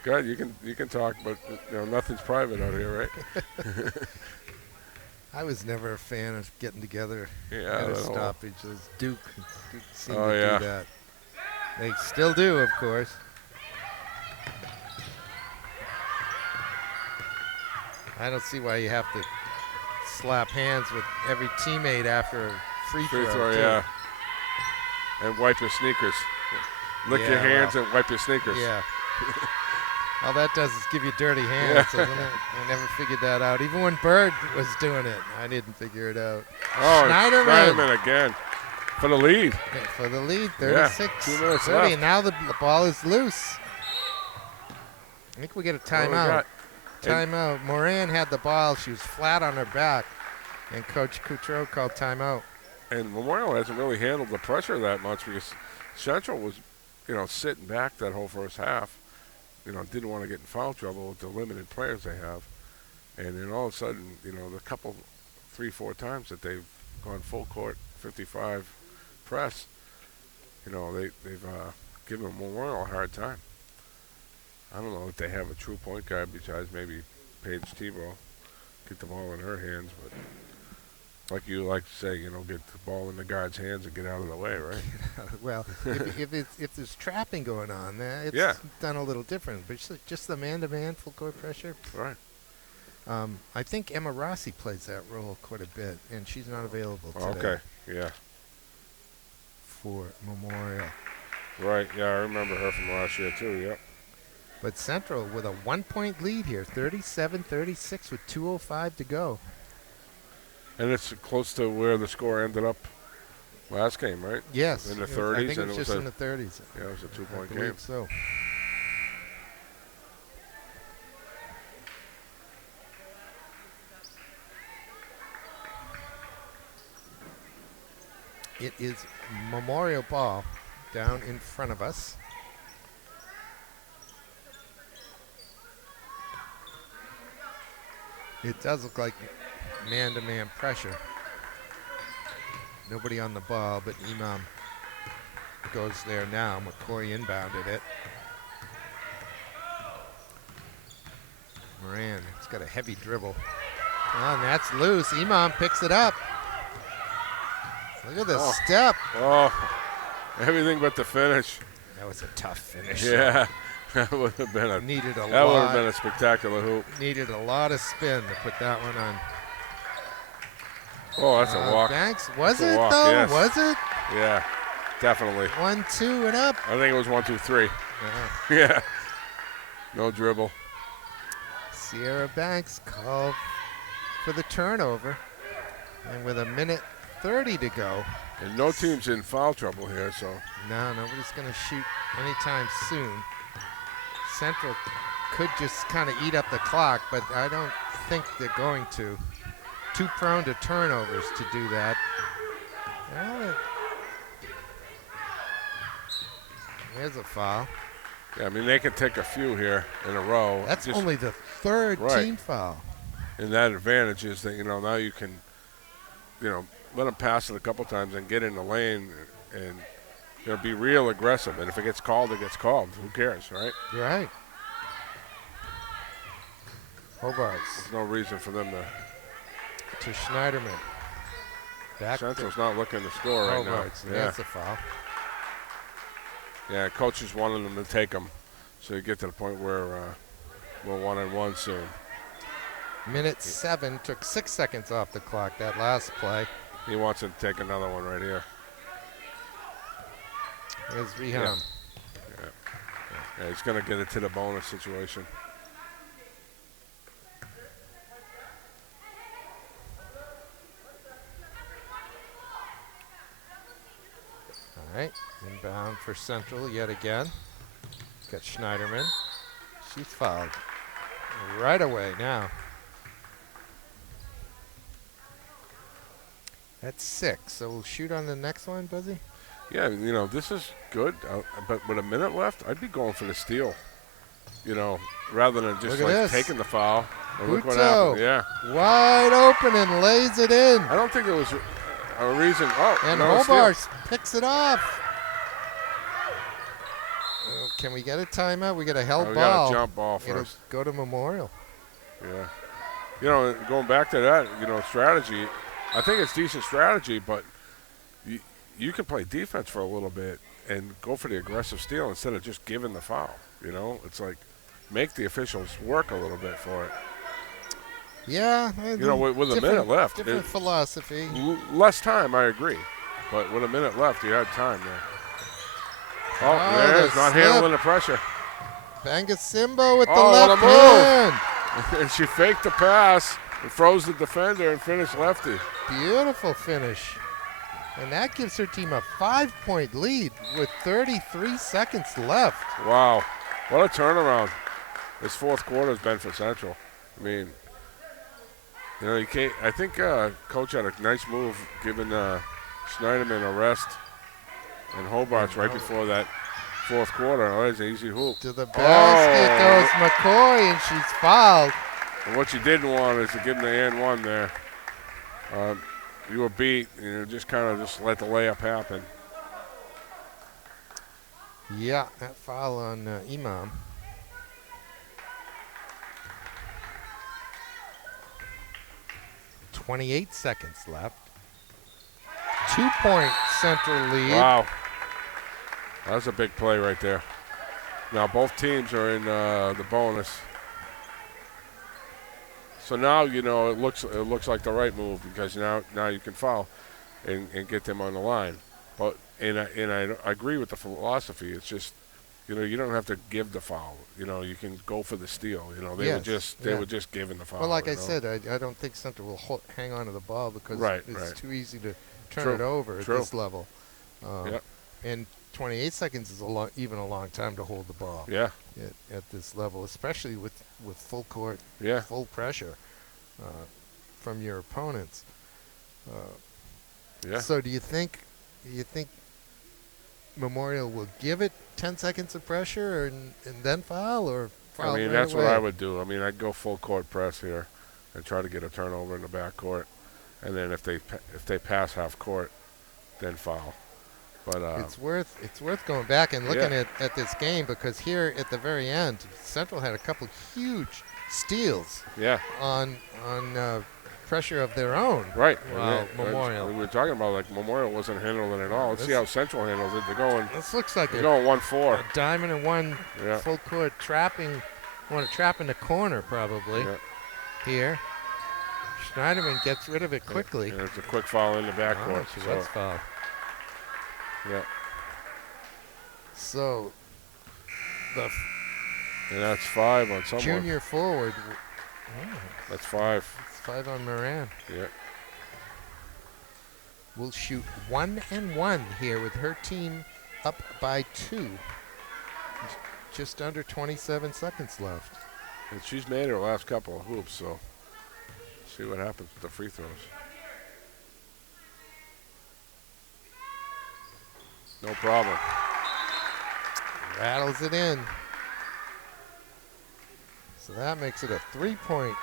Good, you can talk, but you know nothing's private out here, right? I was never a fan of getting together Yeah, at a I know. stoppage. Duke seemed Oh, to yeah. do that. They still do, of course. I don't see why you have to slap hands with every teammate after a free Free throw. throw, too. yeah. And wipe your sneakers. Lick your Yeah, hands well, and wipe your sneakers. Yeah. All that does is give you dirty hands, doesn't it? I never figured that out. Even when Bird was doing it, I didn't figure it out. Oh, Schneiderman. Schneiderman again for the lead. For the lead, 36. Yeah, 2 minutes 30. left. Now the ball is loose. I think we get a timeout. Timeout. Moran had the ball. She was flat on her back, and Coach Coutreau called timeout. And Memorial hasn't really handled the pressure that much because Central was, sitting back that whole first half. Didn't want to get in foul trouble with the limited players they have. And then all of a sudden, the couple, 3-4 times that they've gone full court, 55 press, they've given Memorial a hard time. I don't know if they have a true point guard besides maybe Paige Tebow. Get the ball in her hands, but like you like to say, get the ball in the guard's hands and get out of the way, right? Well, if there's trapping going on, it's done a little different. But just the man-to-man full court pressure. Right. I think Emma Rossi plays that role quite a bit, and she's not available today. Okay. Yeah. For Memorial. Right. Yeah, I remember her from last year too. Yep. But Central with a 1-point lead here, 37-36 with 2:05 to go. And it's close to where the score ended up last game, right? Yes. In the 30s. I think it was just in the 30s. Yeah, it was a 2-point game. I believe so. It is Memorial ball down in front of us. It does look like man-to-man pressure. Nobody on the ball, but Imam goes there now. McCoy inbounded it. Moran, it's got a heavy dribble. Oh, and that's loose. Imam picks it up. Look at the step. Oh, everything but the finish. That was a tough finish. Yeah, that would have been a needed a lot. That would have been a spectacular hoop. Needed a lot of spin to put that one on. Oh, that's a walk. Banks, was that's it walk, though? Yes. Was it? Yeah, definitely. 1, 2, and up. I think it was 1, 2, 3. Yeah. No dribble. Sierra Banks called for the turnover, and with 1:30 to go. And no team's in foul trouble here, so. No, nobody's going to shoot anytime soon. Central could just kind of eat up the clock, but I don't think they're going to. Too prone to turnovers to do that. There's a foul. Yeah, I mean, they can take a few here in a row. That's only the third team foul. And that advantage is that, now you can, let them pass it a couple times and get in the lane and, be real aggressive. And if it gets called, it gets called. Who cares, right? Right. Hobarts. There's no reason for them to Schneiderman. Central's not looking to score right now. Yeah. That's a foul. Yeah, coaches wanted them to take them, so you get to the point where we're 1-on-1 soon. 1:07 took 6 seconds off the clock. That last play. He wants to take another one right here. Here's Reham. Yeah, he's going to get it to the bonus situation. All right, inbound for Central yet again. Got Schneiderman. She's fouled right away now. That's 6, so we'll shoot on the next one, Buzzy? Yeah, this is good, but with a minute left, I'd be going for the steal, rather than just taking the foul. Look what happened, yeah. Wide open and lays it in. I don't think it was a reason. Oh, and Hobart picks it off. Can we get a timeout? We got a held ball. We got a jump ball first. It'll go to Memorial. Yeah. Going back to that, strategy, I think it's decent strategy, but you can play defense for a little bit and go for the aggressive steal instead of just giving the foul. It's like make the officials work a little bit for it. Yeah. With a minute left. Different philosophy. Less time, I agree. But with a minute left, you had time there. Oh, there's not handling the pressure. Bangasimbo with the Oh, what a left move. hand. And she faked the pass and froze the defender and finished lefty. Beautiful finish. And that gives her team a 5-point lead with 33 seconds left. Wow. What a turnaround this fourth quarter has been for Central. I mean, you know, you can't. I think Coach had a nice move giving Schneiderman a rest and Hobart's right before that fourth quarter. Oh, that's an easy hoop. To the basket goes McCoy, and she's fouled. And what you didn't want is to give them the and one there. You were beat, and you just kind of just let the layup happen. Yeah, that foul on Imam. .28 seconds left. 2-point Central lead. Wow. That was a big play right there. Now both teams are in the bonus. So now, you know, it looks like the right move because now you can foul and get them on the line. But I agree with the philosophy. It's just, you know, you don't have to give the foul. You know, you can go for the steal. You know, they were just giving the foul. Well, like I know? said, I don't think Central will hang on to the ball because it's too easy to turn it over at this level. And 28 seconds is even a long time to hold the ball. Yeah. At this level, especially with full court, full pressure from your opponents. So do you think Memorial will give it 10 seconds of pressure and then foul, or foul? I mean, right that's away? what I would do. I mean, I'd go full court press here and try to get a turnover in the backcourt, and then if they pass half court, then foul. But it's worth going back and looking at this game, because here at the very end, Central had a couple huge steals. On pressure of their own. Right. Wow, Memorial. We were talking about, like, Memorial wasn't handling it at all. Let's see how Central handles it. They're going. This looks like they're going 1-4. A diamond and one full court trapping. Want to trap in the corner probably. Here. Schneiderman gets rid of it quickly. And it's a quick foul in the backcourt. She was fouled. So and that's 5 on someone. Junior forward. That's 5. It's 5 on Moran. Yeah. Will shoot 1 and 1 here with her team up by 2. Just under 27 seconds left. And she's made her last couple of hoops, so see what happens with the free throws. No problem. Rattles it in. So that makes it a 3-point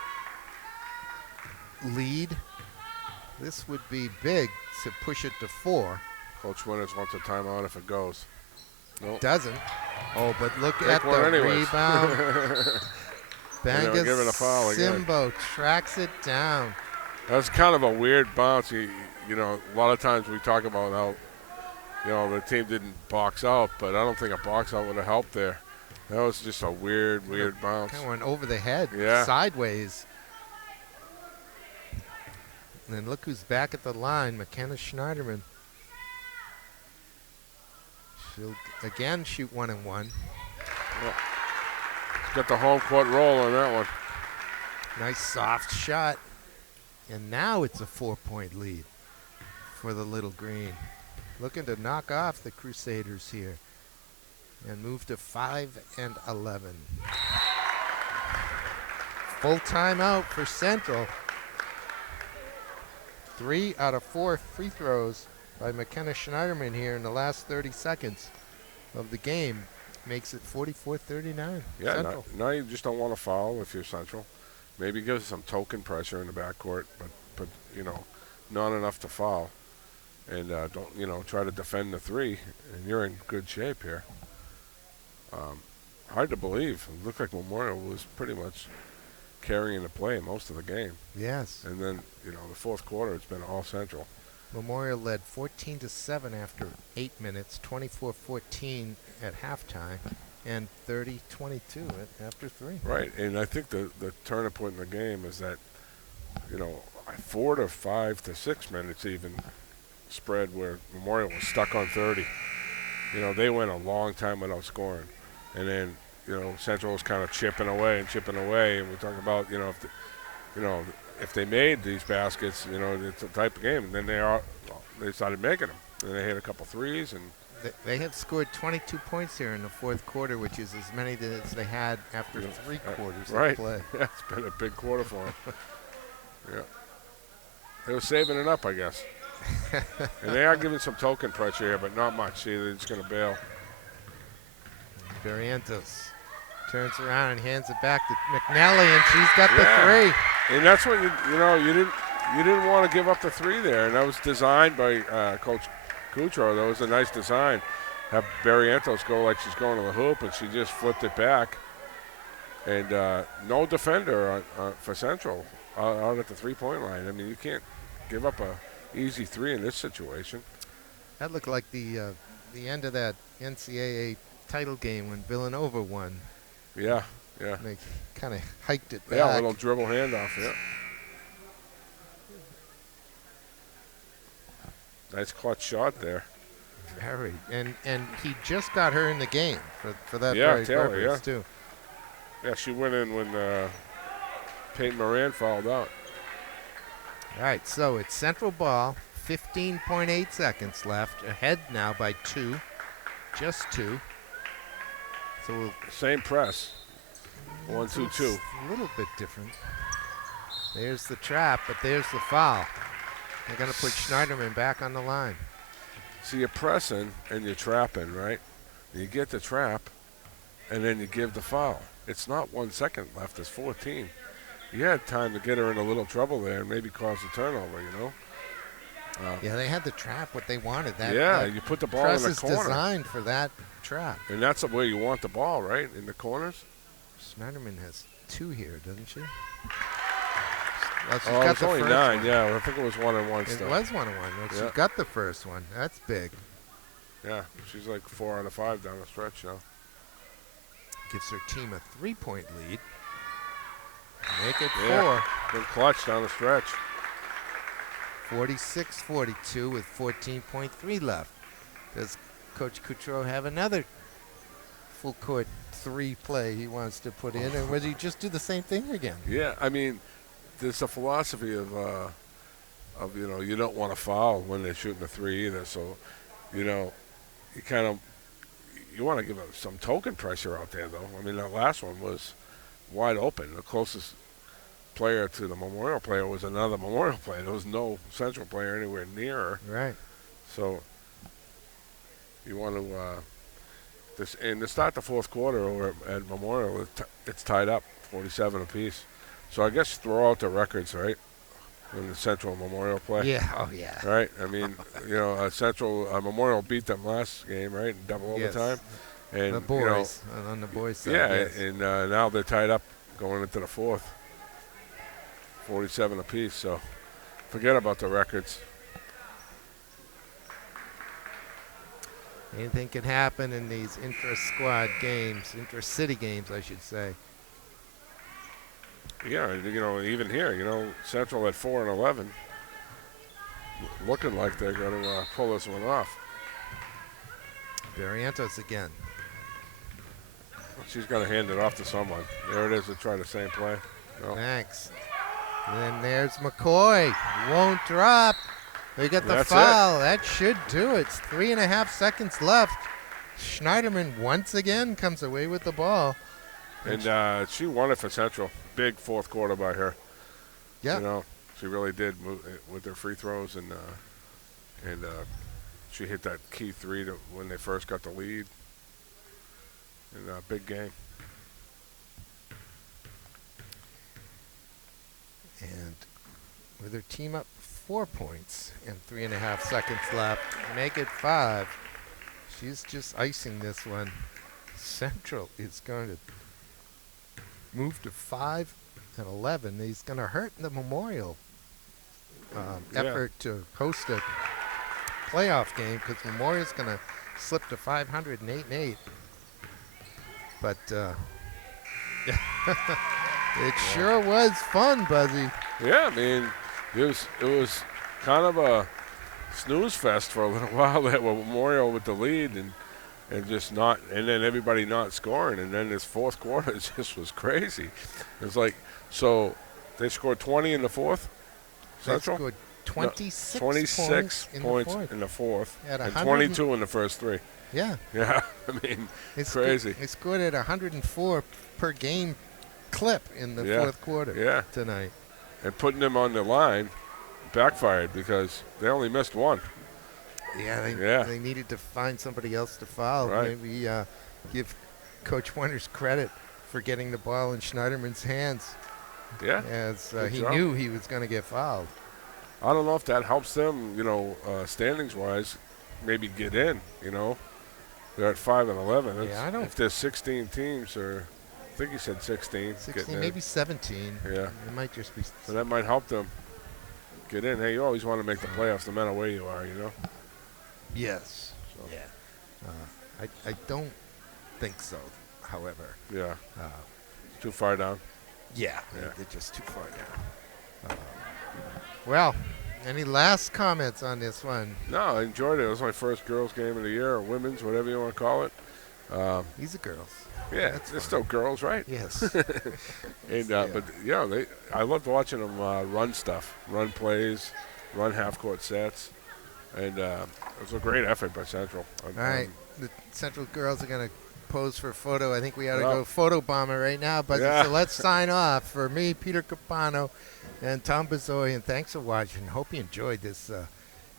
lead. This would be big to push it to 4. Coach Winters wants a timeout if it goes. Nope. Doesn't. Oh, but look Take at the rebound. Bangasimbo tracks it down. That's kind of a weird bounce. You know, a lot of times we talk about how, you know, the team didn't box out, but I don't think a box out would have helped there. That was just a weird bounce. Kind of went over the head, sideways. And then look who's back at the line, McKenna Schneiderman. She'll again shoot 1 and 1. Yeah. Got the home court roll on that one. Nice soft shot. And now it's a 4-point lead for the Little Green. Looking to knock off the Crusaders here and move to 5 and 11. Full timeout for Central. 3 out of 4 free throws by McKenna Schneiderman here in the last 30 seconds of the game. Makes it 44-39. Yeah, now you just don't want to foul if you're Central. Maybe give some token pressure in the backcourt, but you know, not enough to foul. And don't, you know, try to defend the 3, and you're in good shape here. Hard to believe. It looked like Memorial was pretty much carrying the play most of the game. Yes. And then, you know, the fourth quarter, it's been all Central. Memorial led 14-7 after 8 minutes, 24-14 at halftime, and 30-22 after 3. Right, and I think the turning point in the game is that, you know, 4 to 5 to 6 minutes even spread where Memorial was stuck on 30. You know, they went a long time without scoring. And then, Central was kind of chipping away, and we're talking about, if they made these baskets, it's a type of game, and then they started making them, and they hit a couple threes, and They have scored 22 points here in the fourth quarter, which is as many as they had after 3 quarters of play. Yeah, it's been a big quarter for them. Yeah, they were saving it up, I guess. And they are giving some token pressure here, but not much. See, they're just going to bail. Barrientos turns around and hands it back to McNally, and she's got the 3. And that's what you didn't want to give up the 3 there, and that was designed by Coach Coutro. That was a nice design. Have Barrientos go like she's going to the hoop, and she just flipped it back. And no defender for Central out at the 3-point line. I mean, you can't give up a easy 3 in this situation. That looked like the end of that NCAA title game when Villanova won. Yeah. They kind of hiked it back. Yeah, a little dribble handoff, yeah. Nice clutch shot there. Very. And he just got her in the game for that Yeah, very Taylor, purpose, too. Yeah, she went in when Peyton Moran fouled out. All right, so it's Central ball, 15.8 seconds left, ahead now by 2, just 2. So same press, 1-2-2. A little bit different. There's the trap, but there's the foul. They're going to put Schneiderman back on the line. See, you're pressing and you're trapping, right? You get the trap, and then you give the foul. It's not 1 second left, it's 14. You had time to get her in a little trouble there and maybe cause a turnover, Yeah, they had the trap, what they wanted. You put the ball in the corner. Press is designed for that trap. And that's the way you want the ball, right? In the corners? Schneiderman has 2 here, doesn't she? Well, she's Oh, got it's the only first 9, one. yeah. I think it was 1-on-1 It still. was 1-1. Well, Yeah. she got the first one. That's big. Yeah, she's like 4 out of 5 down the stretch now. Gives her team a 3-point lead. Make it 4. Yeah. Good clutch down the stretch. 46-42 with 14.3 left. Does Coach Coutro have another full court 3 play he wants to put in, or would he just do the same thing again? Yeah, I mean, there's a philosophy of you don't want to foul when they're shooting a 3 either. So, you want to give some token pressure out there, though. I mean, that last one was wide open. The closest player to the Memorial player was another Memorial player. There was no Central player anywhere near her. Right. So you want to and to start the fourth quarter over at Memorial, it's tied up 47 apiece. So I guess throw out the records, right? In the Central Memorial play. Yeah. Oh, yeah. Right. I mean, Central Memorial beat them last game, right? In double overtime. And the boys on the boys side. yeah, yes. and now they're tied up going into the fourth. 47 apiece. So forget about the records. Anything can happen in these intra-squad games, intra-city games, I should say. Yeah, even here, Central at 4-11, looking like they're going to pull this one off. Barrientos again. She's going to hand it off to someone. There it is to try the same play. No. Thanks. And then there's McCoy. Won't drop. They get the That's foul. That should do it. It's 3.5 seconds left. Schneiderman once again comes away with the ball. And she won it for Central. Big fourth quarter by her. Yeah. She really did move with their free throws, and she hit that key 3 when they first got the lead. In a big game. And with her team up 4 points and 3.5 seconds left, make it 5. She's just icing this one. Central is going to move to 5-11. He's going to hurt the Memorial effort to host a playoff game, because Memorial's going to slip to 508-8. But it sure was fun, Buzzy. Yeah, I mean, it was kind of a snooze fest for a little while there with Memorial with the lead, and and just not, and then everybody not scoring, and then this fourth quarter just was crazy. It was like, so they scored 20 in the fourth. They Central scored No, 26, 26 points in the fourth, At and 100 22 in the first three. Yeah. Yeah, I mean, It's crazy. They scored at 104 per game clip in the Yeah, fourth quarter yeah. tonight. And putting them on the line backfired because they only missed one. Yeah, they needed to find somebody else to foul. Right. Maybe give Coach Winters credit for getting the ball in Schneiderman's hands, Yeah, as good he job. knew he was going to get fouled. I don't know if that helps them, standings-wise, maybe get in, They're at 5 and 11. Yeah, I don't- If there's 16 teams, or I think he said 16, 16, getting in. maybe 17. Yeah. It might just be. So that might help them get in. Hey, you always want to make the playoffs no matter where you are, Yes. So. Yeah. I don't think so, however. Yeah, Uh, too far down. yeah, Yeah. they're just too far down. Well, any last comments on this one? No, I enjoyed it. It was my first girls' game of the year, or women's, whatever you want to call it. These are girls. Yeah, That's they're fine. still girls, right? Yes. And Yeah. but I loved watching them run stuff, run plays, run half-court sets, and it was a great effort by Central. All right, the Central girls are going to pose for a photo. I think we ought to Well. go photo bomber right now. But Yeah. so let's sign off. For me, Peter Capano, and Tom Bezoy, and thanks for watching. Hope you enjoyed this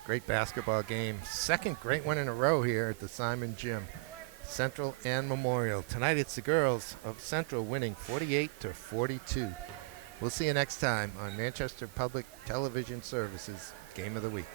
great basketball game. Second great one in a row here at the Simon Gym. Central and Memorial. Tonight it's the girls of Central winning 48-42. We'll see you next time on Manchester Public Television Services Game of the Week.